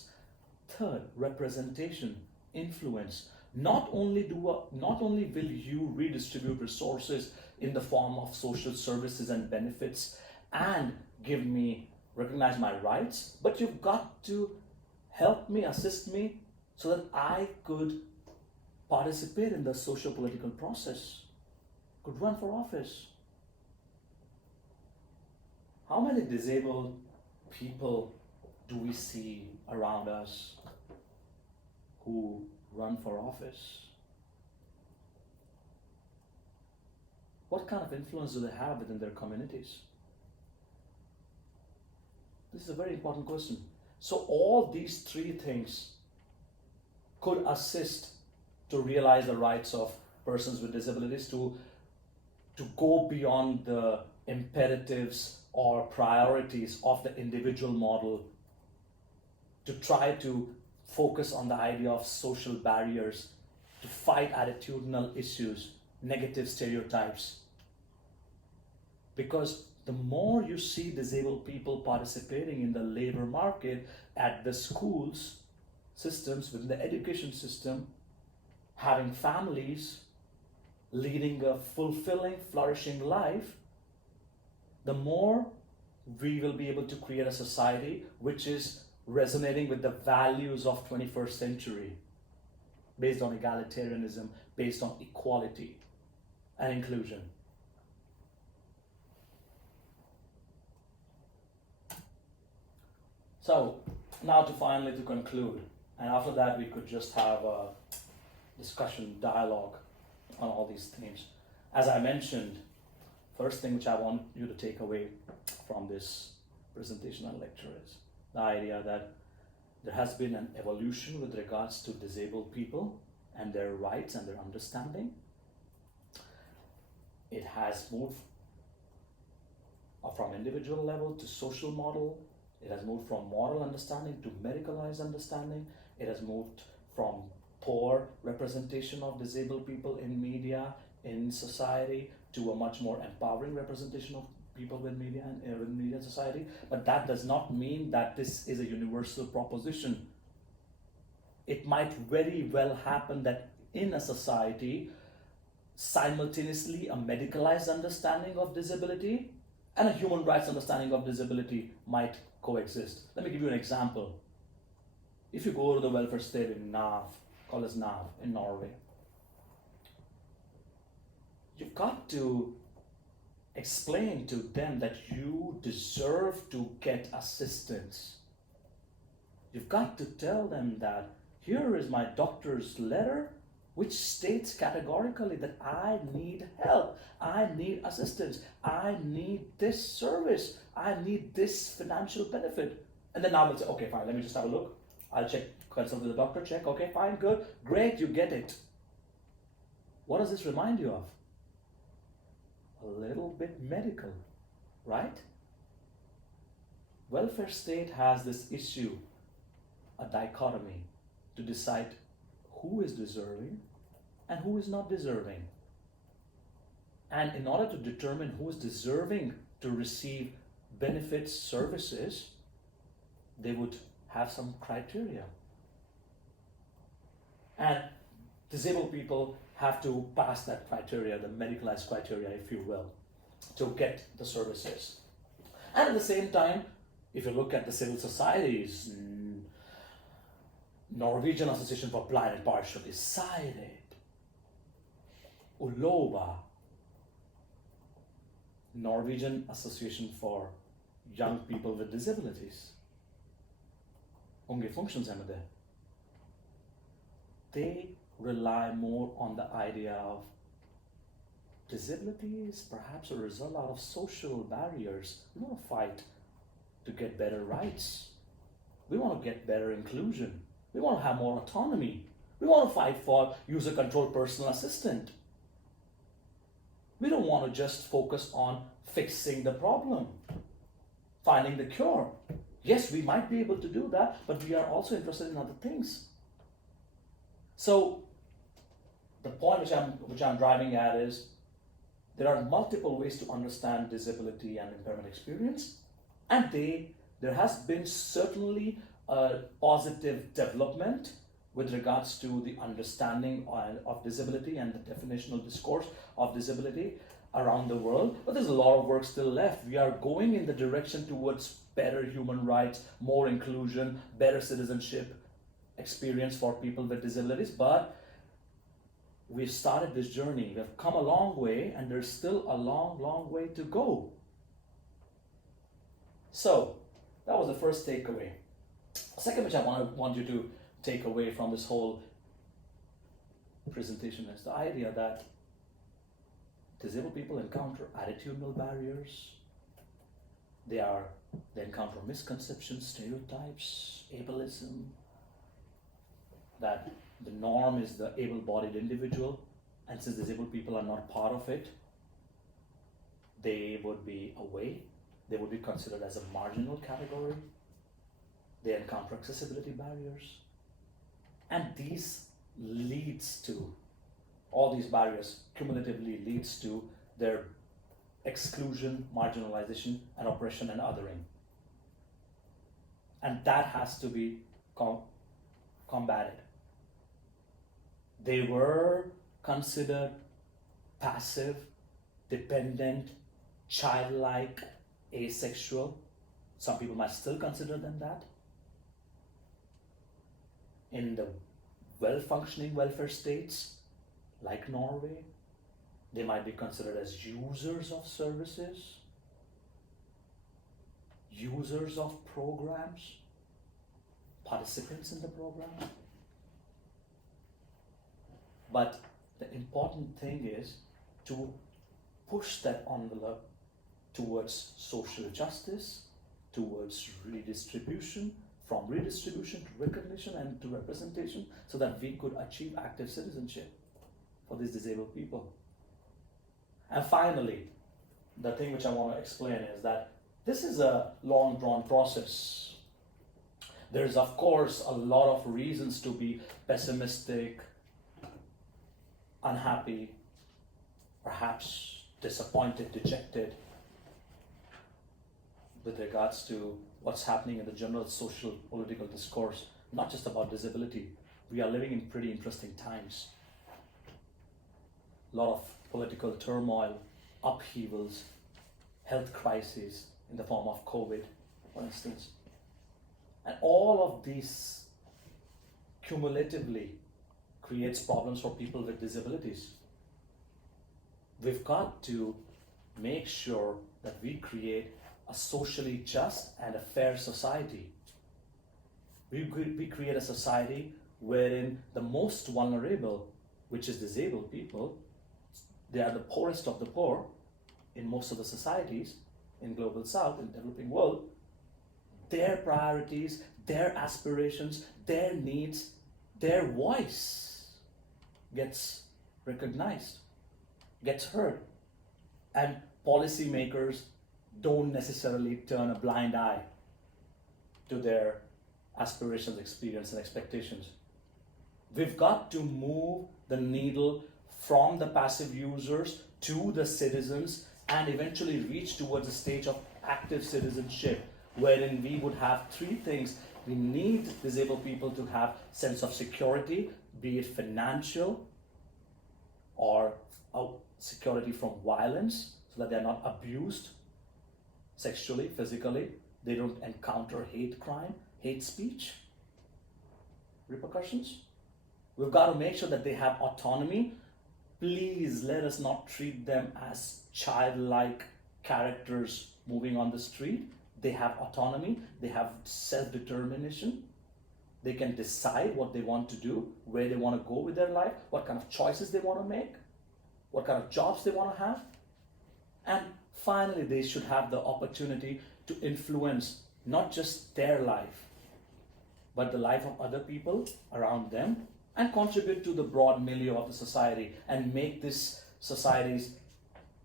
Third, representation, influence. Not only will you redistribute resources in the form of social services and benefits and recognize my rights, but you've got to help me, assist me, so that I could participate in the socio-political process, could run for office. How many disabled people do we see around us who run for office? What kind of influence do they have within their communities? This is a very important question. So all these three things could assist to realize the rights of persons with disabilities, to go beyond the imperatives or priorities of the individual model, to try to focus on the idea of social barriers, to fight attitudinal issues, negative stereotypes. Because the more you see disabled people participating in the labor market, at the schools systems, within the education system, having families, leading a fulfilling, flourishing life, the more we will be able to create a society which is resonating with the values of 21st century, based on egalitarianism, based on equality and inclusion. So now to conclude, and after that we could just have a discussion, dialogue on all these themes. As I mentioned, first thing which I want you to take away from this presentation and lecture is the idea that there has been an evolution with regards to disabled people and their rights and their understanding. It has moved from individual level to social model. It has moved from moral understanding to medicalized understanding. It has moved from poor representation of disabled people in media, in society, to a much more empowering representation of people with media and with media and society. But that does not mean that this is a universal proposition. It might very well happen that in a society, simultaneously a medicalized understanding of disability and a human rights understanding of disability might coexist. Let me give you an example. If you go to the welfare state in Nav, called as Nav in Norway, you've got to explain to them that you deserve to get assistance. You've got to tell them that here is my doctor's letter which states categorically that I need help, I need assistance, I need this service, I need this financial benefit. And then now we'll say, okay, fine, let me just have a look. I'll check, consult with the doctor, check, okay, fine, good, great, you get it. What does this remind you of? A little bit medical, right? Welfare state has this issue, a dichotomy, to decide who is deserving and who is not deserving. And in order to determine who is deserving to receive benefits, services, they would have some criteria. And disabled people have to pass that criteria, the medicalized criteria, if you will, to get the services. And at the same time, if you look at the civil societies, Norwegian Association for Blind and Partially Sighted, Uloba, Norwegian Association for Young People with Disabilities, Unge Funksjonshemmede, they rely more on the idea of disability is perhaps a result out of social barriers. We want to fight to get better rights. We want to get better inclusion. We want to have more autonomy. We want to fight for user-controlled personal assistant. We don't want to just focus on fixing the problem, finding the cure. Yes, we might be able to do that, but we are also interested in other things. So the point which I'm driving at is there are multiple ways to understand disability and impairment experience, and there has been certainly a positive development with regards to the understanding of disability and the definitional discourse of disability around the world, but there's a lot of work still left. We are going in the direction towards better human rights, more inclusion, better citizenship experience for people with disabilities, but we've started this journey. We've come a long way, and there's still a long way to go. So that was the first takeaway. Second, which I want you to take away from this whole presentation, is the idea that disabled people encounter attitudinal barriers. They encounter misconceptions, stereotypes, ableism, that the norm is the able-bodied individual, and since disabled people are not part of it, they would be away. They would be considered as a marginal category. They encounter accessibility barriers. And all these barriers cumulatively leads to their exclusion, marginalization, and oppression and othering. And that has to be combated. They were considered passive, dependent, childlike, asexual. Some people might still consider them that. In the well-functioning welfare states, like Norway, they might be considered as users of services, users of programs, participants in the program. But the important thing is to push that envelope towards social justice, towards redistribution, from redistribution to recognition and to representation, so that we could achieve active citizenship for these disabled people. And finally, the thing which I want to explain is that this is a long drawn process. There's of course a lot of reasons to be pessimistic, unhappy, perhaps disappointed, dejected with regards to what's happening in the general social political discourse, not just about disability. We are living in pretty interesting times. A lot of political turmoil, upheavals, health crises in the form of COVID, for instance. And all of these cumulatively creates problems for people with disabilities. We've got to make sure that we create a socially just and a fair society. We create a society wherein the most vulnerable, which is disabled people, they are the poorest of the poor in most of the societies in Global South, in developing world. Their priorities, their aspirations, their needs, their voice gets recognized, gets heard, and policymakers don't necessarily turn a blind eye to their aspirations, experience, and expectations. We've got to move the needle from the passive users to the citizens and eventually reach towards a stage of active citizenship, wherein we would have three things. We need disabled people to have sense of security, be it financial or security from violence, so that they're not abused sexually, physically, they don't encounter hate crime, hate speech, repercussions. We've got to make sure that they have autonomy. Please let us not treat them as childlike characters moving on the street. They have autonomy, they have self-determination. They can decide what they want to do, where they want to go with their life, what kind of choices they want to make, what kind of jobs they want to have. And finally, they should have the opportunity to influence not just their life, but the life of other people around them, and contribute to the broad milieu of the society and make this societies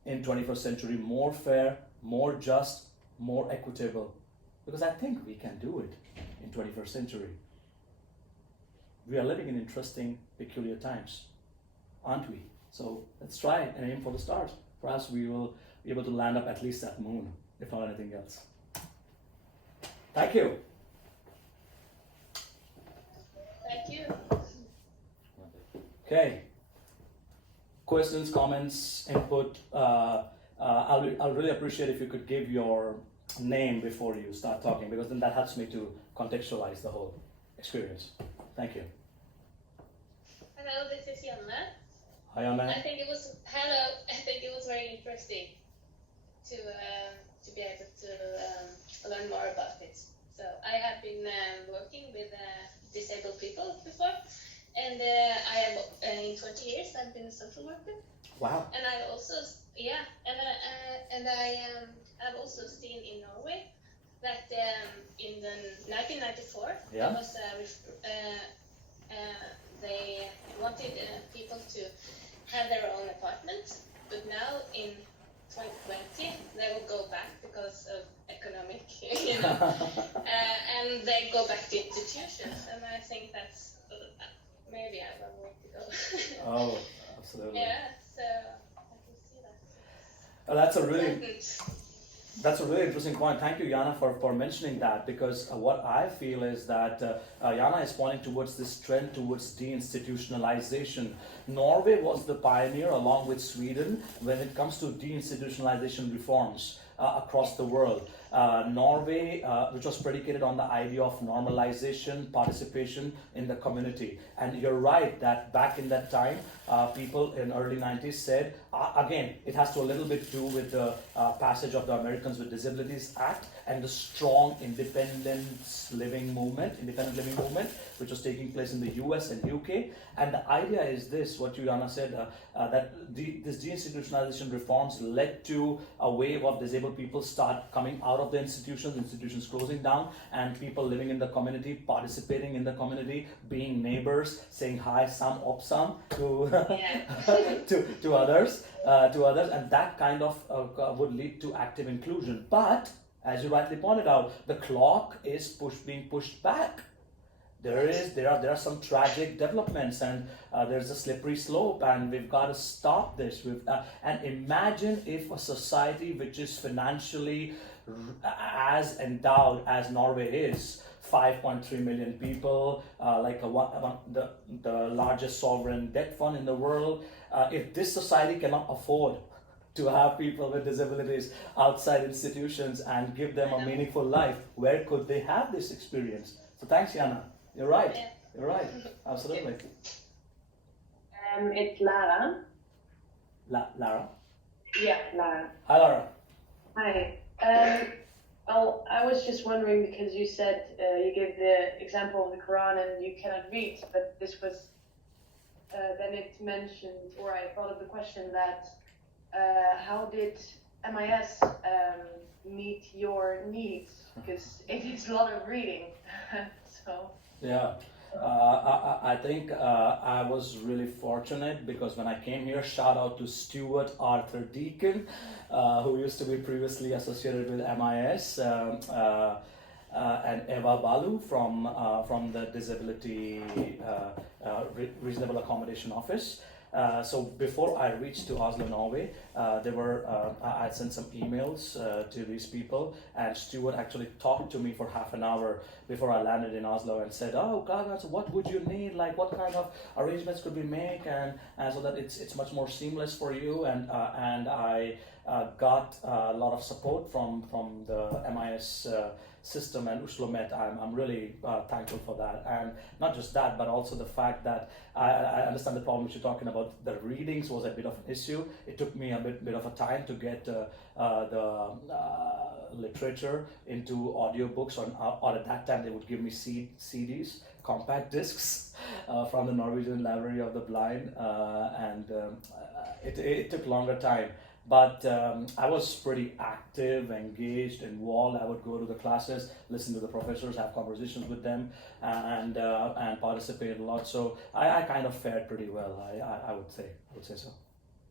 in 21st century more fair, more just, more equitable. Because I think we can do it in 21st century. We are living in interesting, peculiar times, aren't we? So let's try and aim for the stars. Perhaps we will be able to land up at least at moon, if not anything else. Thank you. Thank you. Okay. Questions, comments, input. I'll really appreciate if you could give your name before you start talking, because then that helps me to contextualize the whole experience. Thank you. Hello, this is Janne. Hi, Anna. I think it was very interesting to be able to learn more about it. So I have been working with disabled people before, and I have in 20 years I've been a social worker. Wow. And I also I've also seen in Norway that in the 1994 there was they wanted people to have their own apartment, but now in 2020 they will go back because of economic, and they go back to institutions, and I think that's maybe I have a way to go. Oh, absolutely. Yeah, so I can see that. That's a really interesting point. Thank you, Jana, for mentioning that, because what I feel is that Jana is pointing towards this trend towards deinstitutionalization. Norway was the pioneer, along with Sweden, when it comes to deinstitutionalization reforms across the world. Norway, which was predicated on the idea of normalization, participation in the community. And you're right that back in that time, people in early 90s said, again, it has to a little bit do with the passage of the Americans with Disabilities Act and the strong independent living movement, which was taking place in the US and UK. And the idea is this, what Juliana said, that this deinstitutionalization reforms led to a wave of disabled people start coming out of the institutions closing down, and people living in the community, participating in the community, being neighbors, saying hi, sam, op, sam to to others, and that kind of would lead to active inclusion. But as you rightly pointed out, the clock is being pushed back. There are some tragic developments, and there's a slippery slope, and we've got to stop this. And imagine if a society which is financially as endowed as Norway is, 5.3 million people, the largest sovereign debt fund in the world, if this society cannot afford to have people with disabilities outside institutions and give them a meaningful life, where could they have this experience? So thanks, Jana. You're right. Yeah. You're right. Absolutely. It's Lara. Lara? Yeah, Lara. Hi, Lara. Hi. Well, I was just wondering, because you said you gave the example of the Quran and you cannot read, but this was then it mentioned, or I thought of the question that how did MIS meet your needs? Because it is a lot of reading. So. Yeah, I think I was really fortunate, because when I came here, shout out to Stuart Arthur Deacon, who used to be previously associated with MIS, and Eva Balu from the Disability Reasonable Accommodation Office. So before I reached to Oslo, Norway, I sent some emails to these people, and Stuart actually talked to me for half an hour before I landed in Oslo and said, "Oh, Gaga, so what would you need? Like, what kind of arrangements could we make, and so that it's much more seamless for you?" And I got a lot of support from the MIS. System and Oslo Met. I'm really thankful for that, and not just that, but also the fact that I understand the problem which you're talking about. The readings was a bit of an issue. It took me a bit of a time to get the literature into audiobooks, or at that time they would give me CDs, compact discs, from the Norwegian Library of the Blind, and it took longer time. But I was pretty active, engaged, involved. I would go to the classes, listen to the professors, have conversations with them, and participate a lot. So I kind of fared pretty well. I would say so.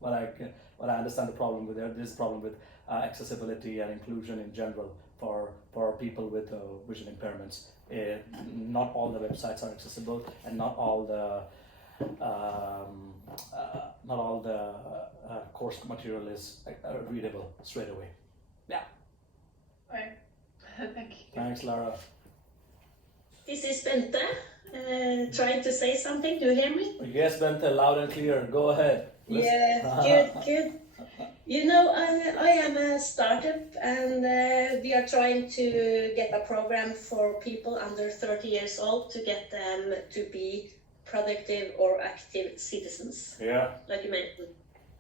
But I understand the problem with there's a problem with accessibility and inclusion in general for people with vision impairments. Not all the websites are accessible, and not all the course material is readable straight away. Yeah. Right. Thank you. Thanks, Lara. This is Bente, trying to say something. Do you hear me? Yes, Bente, loud and clear. Go ahead. Yeah, good. You know, I am a startup, and we are trying to get a program for people under 30 years old to get them to be productive or active citizens. Yeah. Like you mentioned.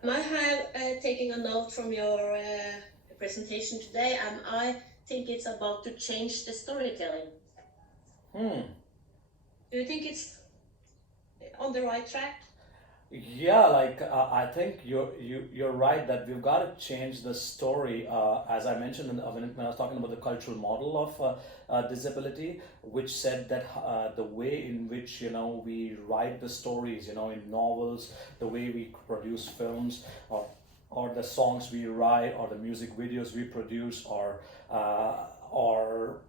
I have taken a note from your presentation today, and I think it's about to change the storytelling. Do you think it's on the right track? Yeah, like I think you're right that we've got to change the story. As I mentioned when I was talking about the cultural model of disability, which said that the way in which we write the stories, in novels, the way we produce films, or the songs we write, or the music videos we produce, or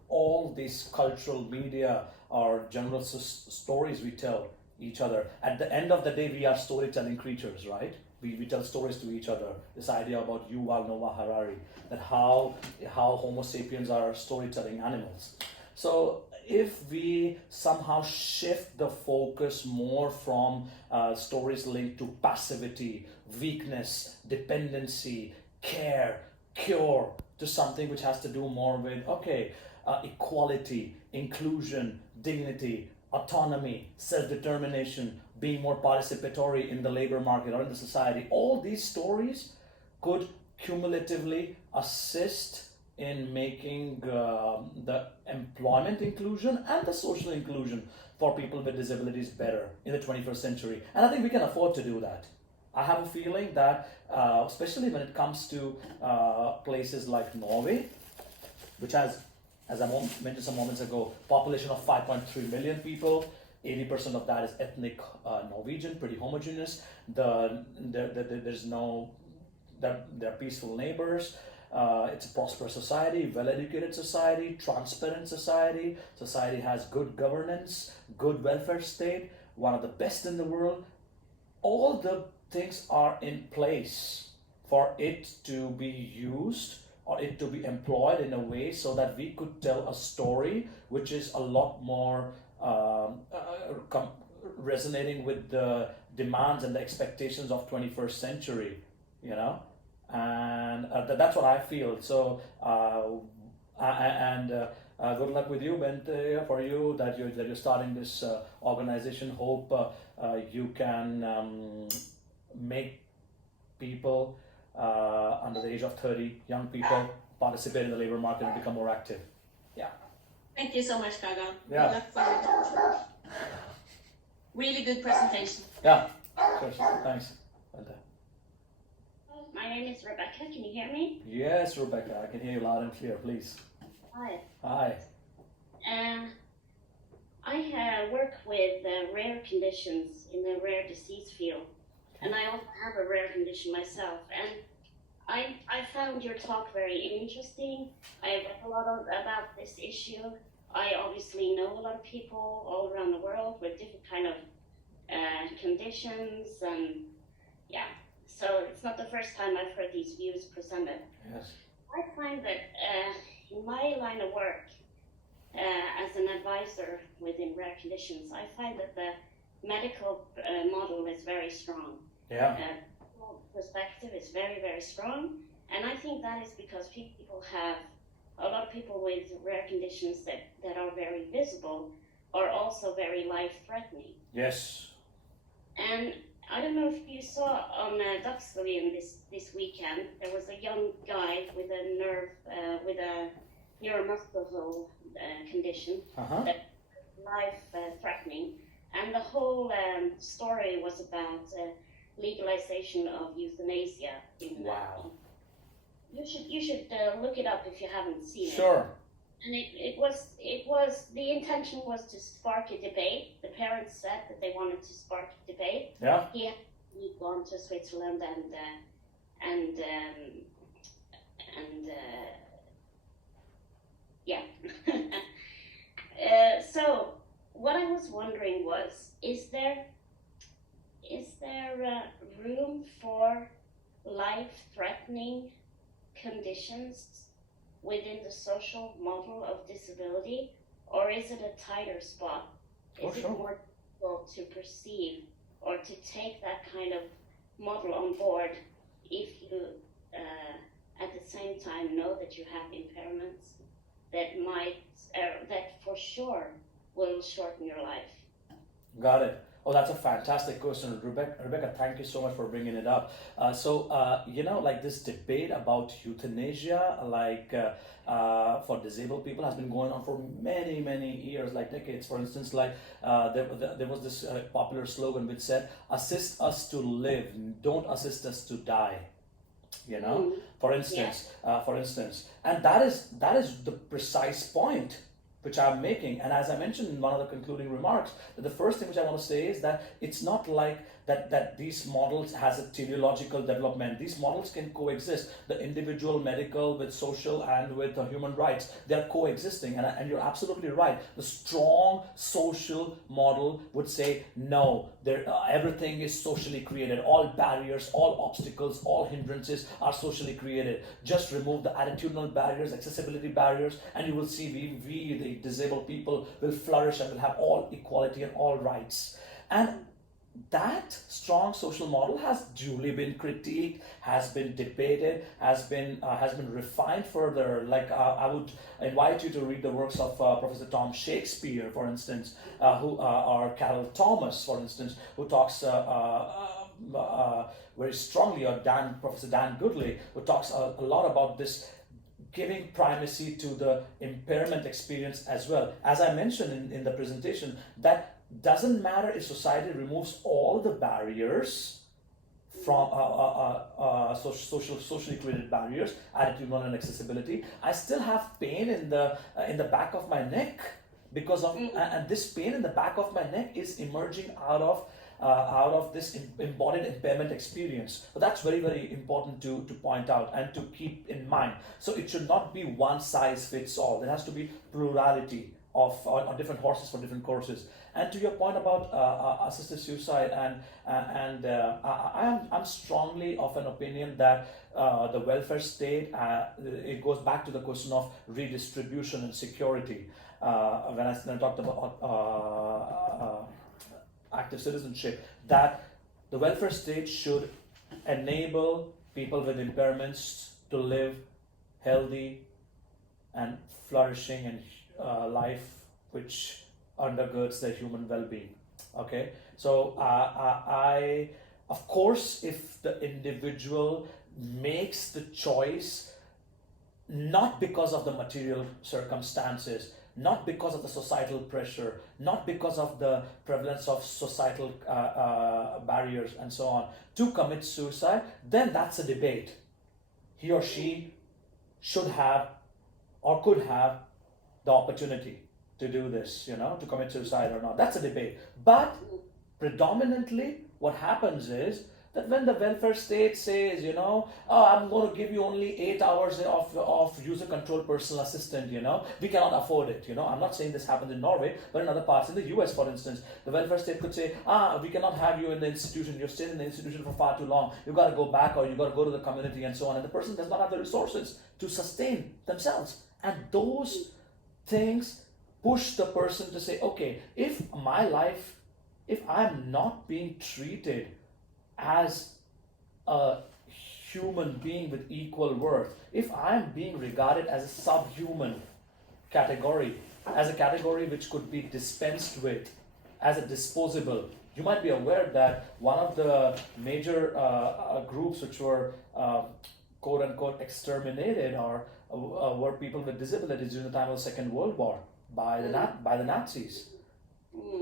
all these cultural media or general stories we tell each other. At the end of the day, we are storytelling creatures, right? We tell stories to each other. This idea about Yuval Noah Harari, that how Homo sapiens are storytelling animals. So if we somehow shift the focus more from stories linked to passivity, weakness, dependency, care, cure, to something which has to do more with equality, inclusion, dignity, autonomy, self-determination, being more participatory in the labor market or in the society. All these stories could cumulatively assist in making the employment inclusion and the social inclusion for people with disabilities better in the 21st century. And I think we can afford to do that. I have a feeling that, especially when it comes to places like Norway, which has, as I mentioned some moments ago, population of 5.3 million people. 80% of that is ethnic Norwegian, pretty homogeneous. They're peaceful neighbors. It's a prosperous society, well-educated society, transparent society. Society has good governance, good welfare state, one of the best in the world. All the things are in place for it to be used or it to be employed in a way so that we could tell a story which is a lot more resonating with the demands and the expectations of 21st century, and that's what I feel. So good luck with you, Bente, for you that you're starting this organization. Hope you can make people under the age of 30, young people, participate in the labor market and become more active. Yeah. Thank you so much, Gaga. Yeah. Good luck for it. Really good presentation. Yeah. Sure. Thanks. My name is Rebecca. Can you hear me? Yes, Rebecca. I can hear you loud and clear. Please. Hi. Hi. I work with rare conditions in the rare disease field, and I also have a rare condition myself. And I found your talk very interesting. I read a lot about this issue. I obviously know a lot of people all around the world with different kind of conditions and yeah. So it's not the first time I've heard these views presented. Yes. I find that in my line of work, as an advisor within rare conditions, I find that the medical model is very strong. Yeah. Perspective is very, very strong. And I think that is because people have, a lot of people with rare conditions that are very visible are also very life-threatening. Yes. And I don't know if you saw on Dagsrevyen this weekend, there was a young guy with a neuromuscular condition that life-threatening, and the whole story was about legalization of euthanasia. Wow. You should look it up if you haven't seen it. Sure. And it was the intention was to spark a debate. The parents said that they wanted to spark a debate. Yeah. He had gone to Switzerland and yeah. So what I was wondering was, is there room for life-threatening conditions within the social model of disability, or is it a tighter spot? Is it more difficult to perceive or to take that kind of model on board if you at the same time know that you have impairments that might that for sure will shorten your life? Got it. Oh, that's a fantastic question, Rebecca. Thank you so much for bringing it up. Like this debate about euthanasia, for disabled people, has been going on for many, many years, like decades. For instance, there was this popular slogan which said, "Assist us to live, don't assist us to die." For instance, and that is the precise point which I'm making. And as I mentioned in one of the concluding remarks, that the first thing which I want to say is that it's not like that these models has a teleological development. These models can coexist, the individual medical with social and with human rights. They're coexisting, and you're absolutely right. The strong social model would say, no, everything is socially created. All barriers, all obstacles, all hindrances are socially created. Just remove the attitudinal barriers, accessibility barriers, and you will see we the disabled people will flourish and will have all equality and all rights. And that strong social model has duly been critiqued, has been debated, has been refined further. I would invite you to read the works of Professor Tom Shakespeare, for instance, or Carol Thomas, for instance, who talks very strongly, or Professor Dan Goodley, who talks a lot about this, giving primacy to the impairment experience as well. As I mentioned in the presentation, that doesn't matter if society removes all the barriers from socially created barriers, attitudinal and accessibility. I still have pain in the back of my neck because of, and this pain in the back of my neck is emerging out of this embodied impairment experience. So that's very, very important to point out and to keep in mind. So it should not be one size fits all. There has to be plurality on different horses for different courses. And to your point about assisted suicide, I'm strongly of an opinion that the welfare state, it goes back to the question of redistribution and security. When I talked about active citizenship, that the welfare state should enable people with impairments to live healthy and flourishing and life which undergirds their human well-being. Okay, so I of course, if the individual makes the choice not because of the material circumstances, not because of the societal pressure, not because of the prevalence of societal barriers and so on, to commit suicide, then that's a debate. He or she should have or could have the opportunity to do this, to commit suicide or not. That's a debate. But predominantly, what happens is that when the welfare state says, oh, I'm going to give you only 8 hours of user control personal assistant, we cannot afford it, I'm not saying this happens in Norway, but in other parts, in the US, for instance, the welfare state could say, we cannot have you in the institution, you've stayed in the institution for far too long, you've got to go back, or you've got to go to the community, and so on, and the person does not have the resources to sustain themselves. And those things push the person to say, okay, if I'm not being treated as a human being with equal worth, if I'm being regarded as a subhuman category, as a category which could be dispensed with, as a disposable, you might be aware that one of the major groups which were quote unquote exterminated were people with disabilities during the time of the Second World War by the Nazis.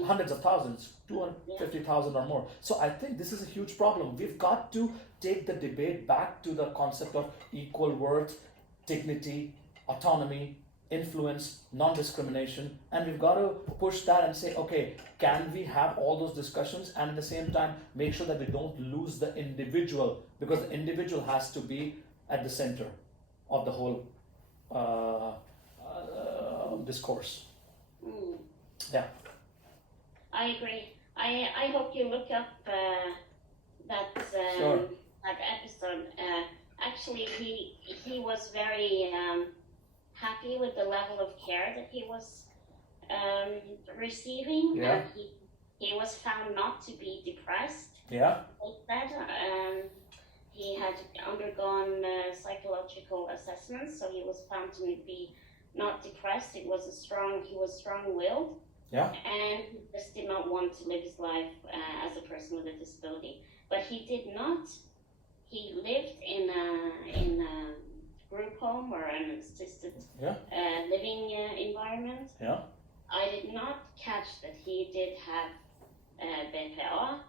Hundreds of thousands, 250,000 or more. So I think this is a huge problem. We've got to take the debate back to the concept of equal worth, dignity, autonomy, influence, non-discrimination, and we've got to push that and say, okay, can we have all those discussions and at the same time make sure that we don't lose the individual, because the individual has to be at the center of the whole discourse. Yeah. I agree. I hope you look up that Sure. that episode. Actually, he was very happy with the level of care that he was receiving. Yeah. He was found not to be depressed. Yeah. Like that. He had undergone psychological assessments, so he was found to be not depressed. He was strong-willed. Yeah. And he just did not want to live his life as a person with a disability. But he did not. He lived in a group home or an assisted living environment. Yeah. I did not catch that he did have BPA.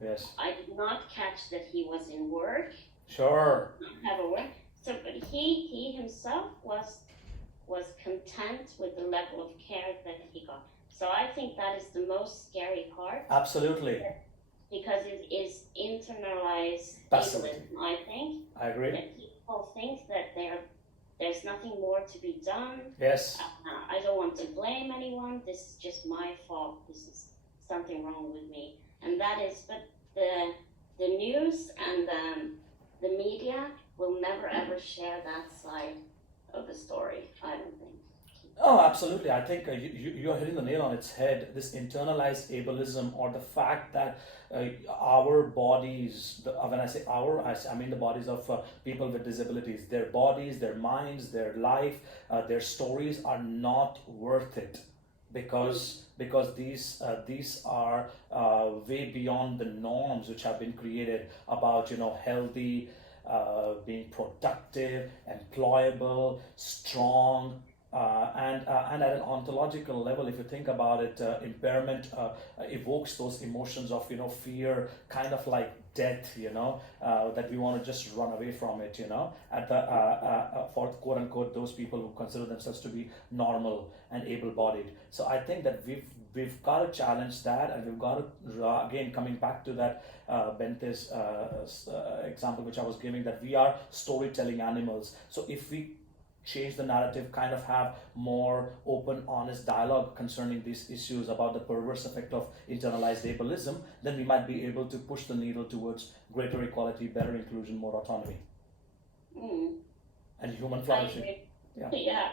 Yes. I did not catch that he was in work. Sure. Have a work. So, but he himself was content with the level of care that he got. So I think that is the most scary part. Absolutely. Because it is internalized Fascinating. ableism, I think. I agree. That people think that there's nothing more to be done. Yes. I don't want to blame anyone. This is just my fault. This is something wrong with me. And that is, but the news and the media will never ever share that side of the story, I don't think. Oh, absolutely. I think you're hitting the nail on its head. This internalized ableism, or the fact that our bodies, when I say our, I mean the bodies of people with disabilities, their bodies, their minds, their life, their stories are not worth it, because these are way beyond the norms which have been created about healthy, being productive, employable, strong, and at an ontological level, if you think about it, impairment evokes those emotions of fear, kind of like death, that we want to just run away from it, at the for quote unquote those people who consider themselves to be normal and able-bodied. So I think that we've got to challenge that, and we've got to, again, coming back to that Bente's example which I was giving, that we are storytelling animals. So if we change the narrative, kind of have more open, honest dialogue concerning these issues about the perverse effect of internalized ableism, then we might be able to push the needle towards greater equality, better inclusion, more autonomy, and human flourishing. Yeah.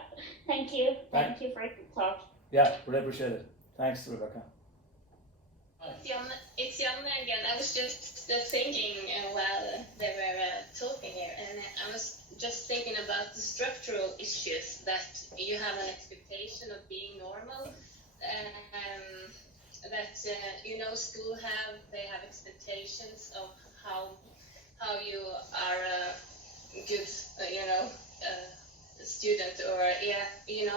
Thank you. Thank you for the talk. Yeah, really appreciate it. Thanks, Rebecca. It's Janne again. I was just thinking while they were talking here, and I was just thinking about the structural issues that you have an expectation of being normal, that school they have expectations of how you are a good student, or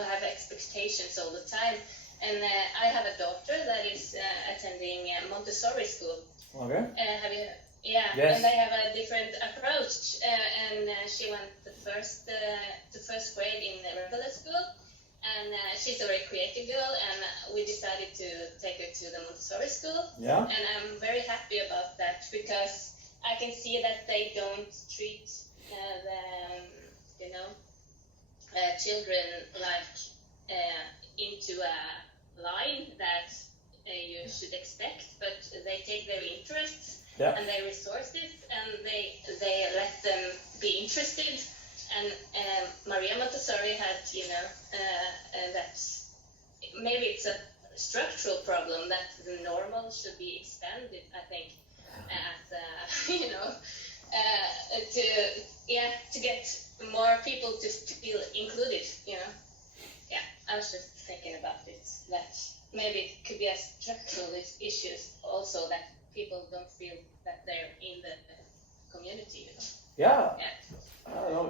have expectations all the time. And I have a daughter that is attending Montessori school. Okay. Have you? Yeah. Yes. And they have a different approach. And she went to first grade in the regular school, and she's a very creative girl, and we decided to take her to the Montessori school. Yeah. And I'm very happy about that because I can see that they don't treat children like into a line that you should expect, but they take their interests and their resources, and they let them be interested. And Maria Montessori had, that maybe it's a structural problem that the normal should be expanded, I think, to get more people to feel included, Yeah, I was just thinking about it, that maybe it could be a structural issues also, that people don't feel that they're in the community, Yeah.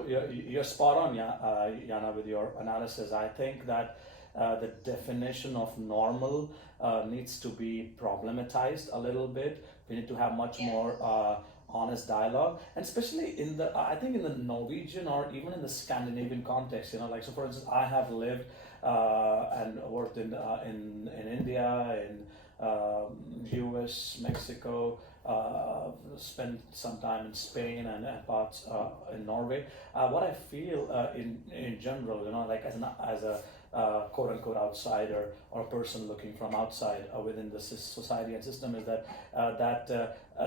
You're spot on, Jana, with your analysis. I think that the definition of normal needs to be problematized a little bit. We need to have much more honest dialogue, and especially I think in the Norwegian or even in the Scandinavian context. Like, so for instance, I have lived and worked in India, in US, Mexico, spent some time in Spain and parts in Norway. What I feel in general, like as a quote unquote outsider or a person looking from outside within the society and system, is that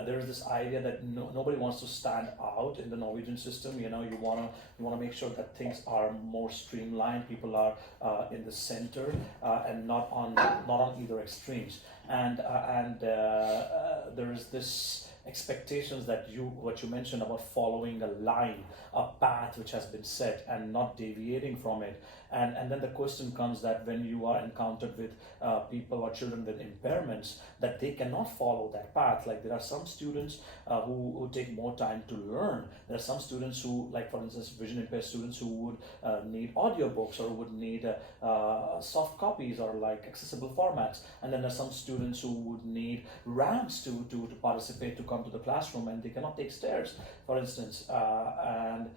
there is this idea that nobody wants to stand out in the Norwegian system. You want to make sure that things are more streamlined. People are in the center and not on either extremes. And there is this expectations that what you mentioned about following a line, a path which has been set and not deviating from it. And then the question comes that when you are encountered with people or children with impairments, that they cannot follow that path. Like, there are some students who take more time to learn. There are some students who, like for instance, vision impaired students who would need audiobooks or would need soft copies or like accessible formats. And then there are some students who would need ramps to participate, to come to the classroom, and they cannot take stairs, for instance. And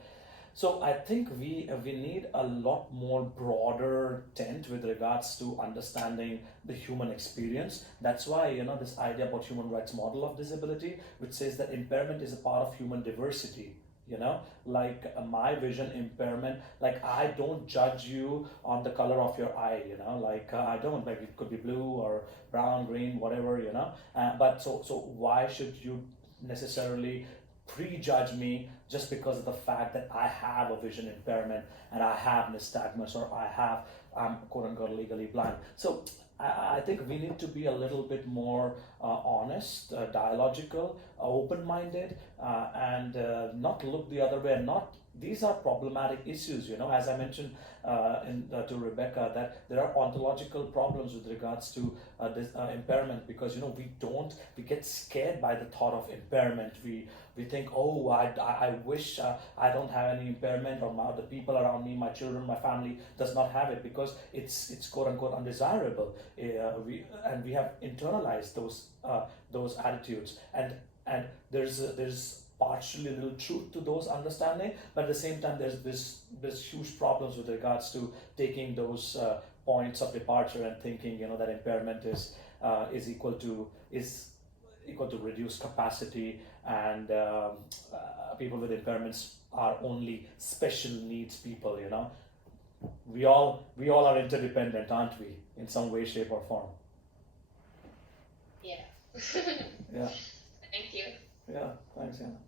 so I think we need a lot more broader tent with regards to understanding the human experience. That's why, this idea about human rights model of disability, which says that impairment is a part of human diversity. Like my vision impairment, like I don't judge you on the color of your eye, like I don't, like it could be blue or brown, green, whatever, but so why should you necessarily prejudge me just because of the fact that I have a vision impairment and I have nystagmus or I'm quote unquote legally blind. So I think we need to be a little bit more honest, dialogical, open-minded, and not look the other way. These are problematic issues, as I mentioned to Rebecca, that there are ontological problems with regards to this impairment, because we get scared by the thought of impairment. We think, oh, I wish I don't have any impairment, or the people around me, my children, my family does not have it, because it's quote unquote undesirable. We have internalized those attitudes, and there's partially a little truth to those understanding, but at the same time there's huge problems with regards to taking those points of departure and thinking that impairment is equal to reduced capacity, and people with impairments are only special needs people. We all are interdependent, aren't we, in some way, shape, or form? Yeah. Yeah. Thank you. Yeah, thanks, Anna.